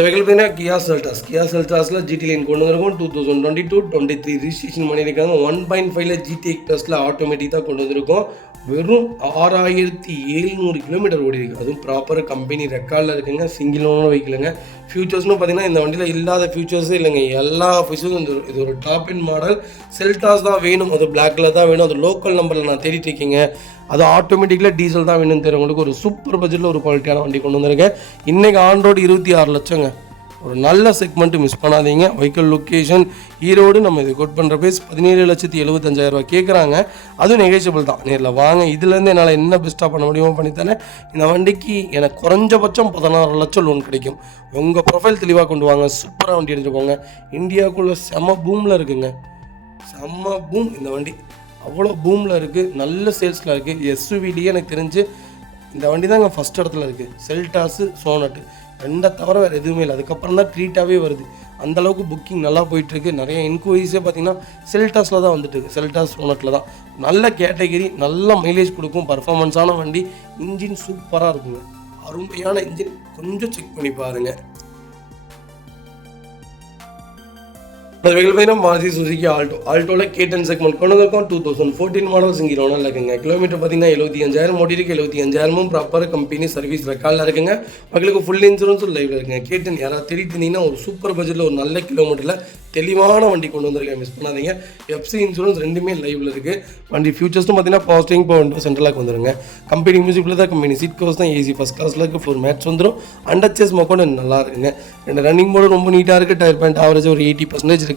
வெஹிக்கிள் பார்த்தீங்கன்னா கியா செல்டாஸில் ஜிடி லைன் கொண்டு வந்திருக்கோம். 2022-23 ரிஜிஸ்ட்ரேஷன் பண்ணியிருக்காங்க. 1.5ல GTX ப்ளஸில் ஆட்டோமேட்டிக் தான் கொண்டு வந்திருக்கோம். வெறும் 6700 கிலோமீட்டர் ஓடி இருக்குது. அதுவும் ப்ராப்பர் கம்பெனி ரெக்கார்டில் இருக்குங்க. Single owner வெஹிக்கிளுங்க. ஃபியூச்சர்ஸ்னு பார்த்தீங்கன்னா இந்த வண்டியில் இல்லாத ஃபியூச்சர்ஸே இல்லைங்க. எல்லா ஃபீச்சர்ஸும் இது ஒரு டாப் இன் மாடல். செல்டாஸ் தான் வேணும், அது பிளாக் கலர் தான் வேணும், அது லோக்கல் நம்பரில் நான் தேடிட்டு இருக்கீங்க, அது ஆட்டோமேட்டிக்கில் டீசல் தான் வேணும்னு தெரியும். ஒரு சூப்பர் பட்ஜெட்டில் ஒரு குவாலிட்டியான வண்டி கொண்டு வந்திருக்கேன். இன்றைக்கி ஆன் ரோடு 26 லட்சங்க. ஒரு நல்ல செக்மெண்ட்டு மிஸ் பண்ணாதீங்க. Vehicle location Erode. நம்ம இது கோட் பண்ணுற பேஸ் 17,75,000 கேட்குறாங்க. அதுவும் நெகோஷியபிள் தான். நேரில் வாங்க. இதுலேருந்து என்னால் என்ன பெஸ்ட்டாக பண்ண முடியுமோ பண்ணித்தரேன். இந்த வண்டிக்கு எனக்கு குறைஞ்சபட்சம் 16 லட்சம் லோன் கிடைக்கும். உங்கள் ப்ரொஃபைல் தெளிவாக கொண்டு வாங்க. சூப்பராக வண்டி எடுத்துகிட்டு போங்க. இந்தியாவுக்குள்ளே செம்ம பூமில் இருக்குங்க. செம்ம பூம் இந்த வண்டி. அவ்வளோ பூமில் இருக்குது. நல்ல சேல்ஸில் இருக்குது. எஸ்யூவிலேயே எனக்கு தெரிஞ்சு இந்த வண்டி தான் இங்கே ஃபஸ்ட் இடத்துல இருக்குது. செல்டாஸு சோனட்டு ரெண்டை தவிர வேறு எதுவுமே இல்லை. அதுக்கப்புறம் தான் ட்ரீட்டாகவே வருது. அந்தளவுக்கு புக்கிங் நல்லா போயிட்டுருக்கு. நிறைய என்கொயரிஸே பார்த்திங்கன்னா செல்டாஸில் தான் வந்துட்டு இருக்கு. செல்டாஸ் சோனட்டில் தான் நல்ல கேட்டகிரி, நல்ல மைலேஜ் கொடுக்கும். பர்ஃபார்மன்ஸான வண்டி. இன்ஜின் சூப்பராக இருக்குங்க. அருமையான இன்ஜின். கொஞ்சம் செக் பண்ணி பாருங்கள். வெஹிக்கிள் பார்த்தீங்கன்னா மாருதி சுசுகி ஆல்டோவில் K10 செக்மெண்ட் கொண்டு வந்திருக்கோம். 2014 மாடல் சிங்கிள் ஓனரில் இருக்குங்க. கிலோமீட்டர் பார்த்தீங்கன்னா 75,000 ஓடி இருக்குது. 75,000 ப்ராப்பர் கம்பெனி சர்வீஸ் ரெக்கார்டில் இருக்குங்க. மக்களுக்கு ஃபுல் இன்சூரன்ஸும் லைவ்ல இருக்குங்க. K10 யாராவது தேடிட்டு இருந்தீங்கன்னா ஒரு சூப்பர் பட்ஜெட்டில் ஒரு நல்ல கிலோமீட்டரில் தெளிவான வண்டி கொண்டு வந்திருக்கேன். மிஸ் பண்ணாதீங்க. FC இன்சூரன்ஸ் ரெண்டுமே லைவ்ல இருக்குது. வண்டி ஃபியூச்சர்ஸ்னு பார்த்தீங்கன்னா power steering, power window, central lock வந்துருங்க. கம்பெனி மியூசிக்கில் தான் கம்பெனி சீட் கவர்ஸ் தான் ஏசி ஃபஸ்ட் கிளாஸில் இருக்குது. ஃப்ளோர் மேட்ச் வந்துடும். அண்டர்ச்சேஸ் மொக்கோட நல்லா இருக்குங்க. ரெண்டு ரன்னிங் போர்டு ரொம்ப நீட்டாக இருக்குது. டயர் பாயிண்ட் ஆவரேஜ் ஒரு 80% இருக்குது.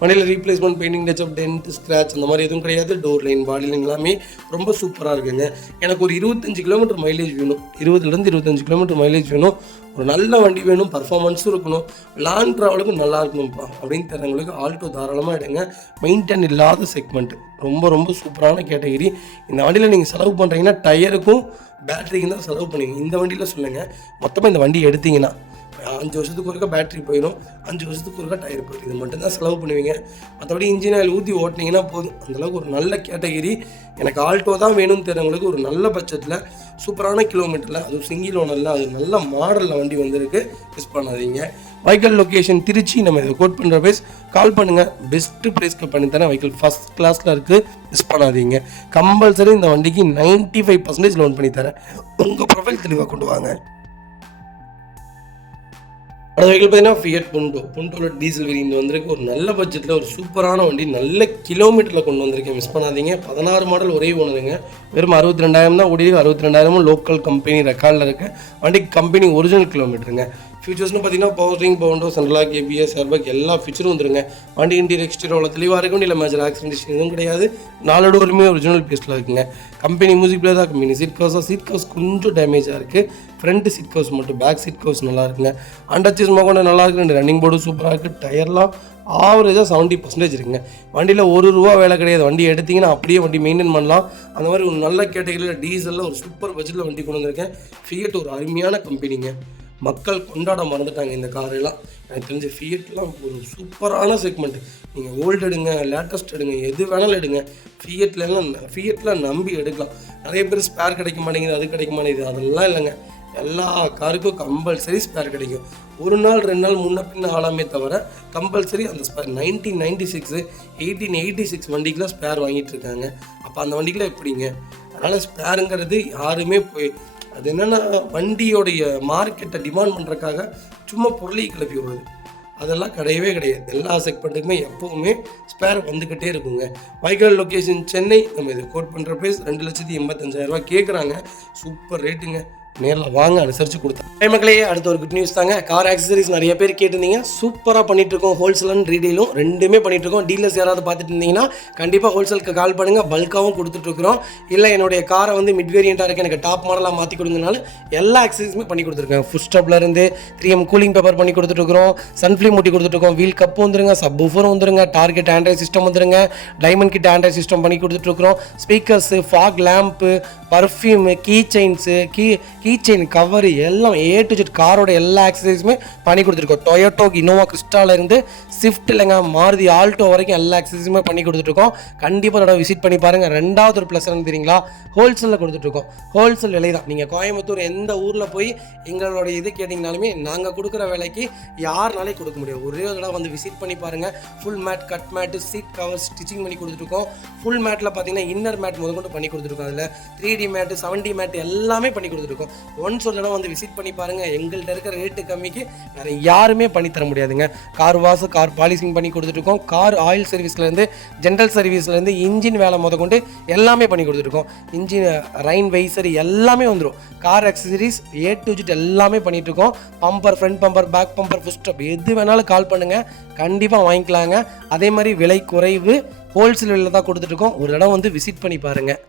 வண்டியில் replacement, painting, touch up, dent, scratch அந்த மாதிரி எதுவும் கிடையாது. டோர் லைன், பாடி லைன் எல்லாமே ரொம்ப சூப்பராக இருக்குங்க. எனக்கு ஒரு 25 கிலோமீட்டர் மைலேஜ் வேணும். 20லேருந்து 25 கிலோமீட்டர் மைலேஜ் வேணும். ஒரு நல்ல வண்டி வேணும். பர்ஃபார்மன்ஸும் இருக்கணும். லாங் ட்ராவலுக்கு நல்லா இருக்கணும்ப்பா அப்படின்னு தரவங்களுக்கு ஆல்டோ தாராளமாக எடுங்க. மெயின்டைன் இல்லாத செக்மெண்ட். ரொம்ப ரொம்ப சூப்பரான கேட்டகிரி. இந்த வண்டியில் நீங்கள் செலவு பண்ணுறீங்கன்னா டயருக்கும் பேட்டரிக்கும் தான் செலவு பண்ணுவீங்க. இந்த வண்டியில் சொல்லுங்கள், மொத்தமாக இந்த வண்டி எடுத்திங்கன்னா 5 வருஷத்துக்கு ஒருக்கா பேட்டரி போயிடும், 5 வருஷத்துக்கு ஒருக்கா டயர் போயிடும். இது மட்டும்தான் செலவு பண்ணுவீங்க. மற்றபடி இன்ஜின் ஆயில் ஊற்றி ஓட்டினீங்கன்னா போதும். அந்தளவுக்கு ஒரு நல்ல கேட்டகிரி. எனக்கு ஆல்டோ தான் வேணும்னு தெரிஞ்சவங்களுக்கு ஒரு நல்ல பட்ஜெட்டில் சூப்பரான கிலோமீட்டரில், அதுவும் சிங்கிள் ஓனரில், அது நல்ல மாடலில் வண்டி வந்திருக்கு. மிஸ் பண்ணாதீங்க. Vehicle location Trichy. நம்ம இதை கோட் பண்ணுற ப்ரைஸ் கால் பண்ணுங்கள். பெஸ்ட்டு ப்ரைஸ்க்கு பண்ணித்தரேன். வெஹிக்கிள் ஃபஸ்ட் கிளாஸில் இருக்குது. மிஸ் பண்ணாதீங்க. கம்பல்சரி இந்த வண்டிக்கு 95% லோன் பண்ணித்தரேன். உங்கள் ப்ரொஃபைல் தெளிவாக கொண்டு வாங்க. அந்த வெஹிக்கிள் பார்த்தீங்கன்னா ஃபியட் புண்டோவில் டீசல் வேரியன்ட் வந்திருக்கு. ஒரு நல்ல பட்ஜெட்டில் ஒரு சூப்பரான வண்டி, நல்ல கிலோமீட்டரில் கொண்டு வந்திருக்கேன். மிஸ் பண்ணாதீங்க. 16 மாடல் ஒரே ஓனருங்க. வெறும் 62,000 தான் ஓடி. 62,000 லோக்கல் கம்பெனி ரெக்கார்டில் இருக்குது. வண்டிக்கு கம்பெனி ஒரிஜினல் கிலோமீட்டருங்க. ஃபியூச்சர்ஸ்னு பார்த்தீங்கன்னா power steering, power window, central lock, ABS, airbag எல்லா ஃபியூச்சரும் வந்துருங்க. வண்டி இன்டீரியர் எக்ஸ்டீரியர் தெளிவாக இருக்கும். இல்லை மேஜர் ஆக்சிடென்ட் எதுவும் கிடையாது. 4 டோருமே ஒரிஜினல் பீஸில் இருக்குங்க. கம்பெனி மியூசிக் பிளேயர் தான் கம்பெனி சீட் கவர்ஸ் கொஞ்சம் டேமேஜாக இருக்குது. ஃப்ரண்ட் சீட் கவர்ஸ் மட்டும், பேக் சீட் கவர்ஸ் நல்லா இருக்குங்க. அண்டர்ச்சேஸ் மொக்கோட நல்லா இருக்குது. 2 ரன்னிங் போர்டும் சூப்பராக இருக்குது. டயர்லாம் ஆவரேஜாக 70% இருக்குங்க. வண்டியில் ₹1 வேலை கிடையாது. வண்டி எடுத்திங்கன்னா அப்படியே வண்டி மெயின்டைன் பண்ணலாம். அந்த மாதிரி ஒரு நல்ல கேட்டகரியில் டீசலில் ஒரு சூப்பர் பட்ஜெட்டில் வண்டி கொண்டு வந்திருக்கேன். ஃபியட் ஒரு அருமையான கம்பெனிங்க. மக்கள் கொண்டாட மறந்துட்டாங்க இந்த காரெல்லாம். எனக்கு தெரிஞ்ச ஃபியட்லாம் ஒரு சூப்பரான செக்மெண்ட். நீங்கள் ஓல்டு எடுங்க, லேட்டஸ்ட் எடுங்க, எது வேணாலும் எடுங்க. ஃபியட்டில் நம்பி எடுக்கலாம். நிறைய பேர் ஸ்பேர் கிடைக்க மாட்டேங்குது, அது கிடைக்க மாட்டேங்குது. அதெல்லாம் இல்லைங்க. எல்லா காருக்கும் கம்பல்சரி ஸ்பேர் கிடைக்கும். ஒரு நாள் 2 நாள் முன்ன பின்ன ஆளாமே தவிர கம்பல்சரி அந்த ஸ்பேர் 1996 1886 வண்டிக்கெலாம் ஸ்பேர் வாங்கிட்டு இருக்காங்க. அப்போ அந்த வண்டிக்கெலாம் எப்படிங்க? அதனால் ஸ்பேருங்கிறது யாருமே அது என்னென்னா வண்டியோடைய மார்க்கெட்டை டிமாண்ட் பண்ணுறதுக்காக சும்மா பொருளை கிளப்பி விடுறது, அதெல்லாம் கிடையவே கிடையாது. எல்லா செக்மெண்ட்டுக்குமே எப்போவுமே ஸ்பேர் வந்துக்கிட்டே இருக்குங்க. Vehicle location Chennai. நம்ம இது கோட் பண்ணுற ப்ரைஸ் 2,85,000 கேட்குறாங்க. சூப்பர் ரேட்டுங்க. நேரில் வாங்க, அனுசரித்து கொடுத்தேன். மக்களே, அடுத்த ஒரு குட் நியூஸ் தாங்க. கார் ஆக்சசரிஸ் நிறைய பேர் கேட்டிருந்தீங்க. சூப்பராக பண்ணிகிட்ருக்கோம். ஹோல்சேல் அண்ட் ரீடெயிலும் ரெண்டுமே பண்ணிகிட்ருக்கோம். டீலர்ஸ் யாராவது பார்த்துட்டு இருந்தீங்கன்னா கண்டிப்பாக ஹோல்சேலுக்கு கால் பண்ணுங்கள். பல்காகவும் கொடுத்துட்ருக்குறோம். இல்லை என்னுடைய காரை வந்து மிட் வேரியண்ட்டாக இருக்குது, எனக்கு டாப் மாடலாக மாற்றி கொடுங்கனால எல்லா ஆக்சசரிஸுமே பண்ணி கொடுத்துருக்கேன். ஃபுட் ஸ்டாப்லேருந்து 3M கூலிங் பேப்பர் பண்ணி கொடுத்துட்ருக்குறோம். சன்ஃப்ளீம் மூட்டி கொடுத்துட்ருக்கோம். வீல் கப்பு வந்துருங்க, சப் ஊஃபரும் வந்துருங்க, டார்கெட் ஆண்ட்ராய்ட் சிஸ்டம் வந்துருங்க, டைமண்ட் கிட் ஆண்ட்ராய்ட் சிஸ்டம் பண்ணி கொடுத்துட்ருக்குறோம். Speakers, fog lamp, perfume, key chains, key chain cover எல்லாம் A to Z காரோட எல்லா ஆக்சசரிஸுமே பண்ணி கொடுத்துருக்கோம். டொயோட்டோ இனோவா கிறிஸ்டாலேருந்து ஸ்விஃப்ட் இல்லைங்க மாருதி ஆல்டோ வரைக்கும் எல்லா ஆக்சசரிஸுமே பண்ணி கொடுத்துட்ருக்கோம். கண்டிப்பாக அதோட விசிட் பண்ணி பாருங்கள். ரெண்டாவது ஒரு ப்ளஸ் என்ன தெரியுங்களா, ஹோல்சேலில் கொடுத்துட்ருக்கோம். ஹோல்சேல் விலை தான். நீங்கள் கோயம்புத்தூர் எந்த ஊரில் போய் எங்களோட இது கேட்டிங்கனாலுமே நாங்கள் கொடுக்குற விலைக்கு யாருனாலே கொடுக்க முடியும். ஒரே ஒரு தடவை வந்து விசிட் பண்ணி பாருங்கள். Full mat, cut mat, seat cover stitching பண்ணி கொடுத்துருக்கோம். ஃபுல் மேட்டில் பார்த்தீங்கன்னா இன்னர் மேட் முதற்கொண்டு பண்ணி கொடுத்துருக்கோம். அதில் 3D மேட்டு, 7D மேட்டு எல்லாமே பண்ணி கொடுத்துருக்கோம். ஒன்ஸ் ஒரு தடவை வந்து விசிட் பண்ணி பாருங்கள். எங்கள்கிட்ட இருக்கிற ரேட்டு கம்மிக்கு வேறு யாருமே பண்ணித்தர முடியாதுங்க. கார் வாஷ், கார் பாலிசிங் பண்ணி கொடுத்துட்ருக்கோம். கார் ஆயில் சர்வீஸ்லேருந்து, ஜென்ரல் சர்வீஸ்லேருந்து, இன்ஜின் வேலை முதற்கொண்டு எல்லாமே பண்ணி கொடுத்துருக்கோம். இன்ஜின் ரைன் வைசர் எல்லாமே வந்துடும். Car accessories A to Z எல்லாமே பண்ணிகிட்ருக்கோம். Bumper, front bumper, back bumper, foot stop எது வேணாலும் கால் பண்ணுங்கள், கண்டிப்பாக வாங்கிக்கலாங்க. அதே மாதிரி விலை குறைவு, ஹோல்சேல் விலையில் தான் கொடுத்துட்ருக்கோம். ஒரு தடவை வந்து விசிட் பண்ணி பாருங்கள்.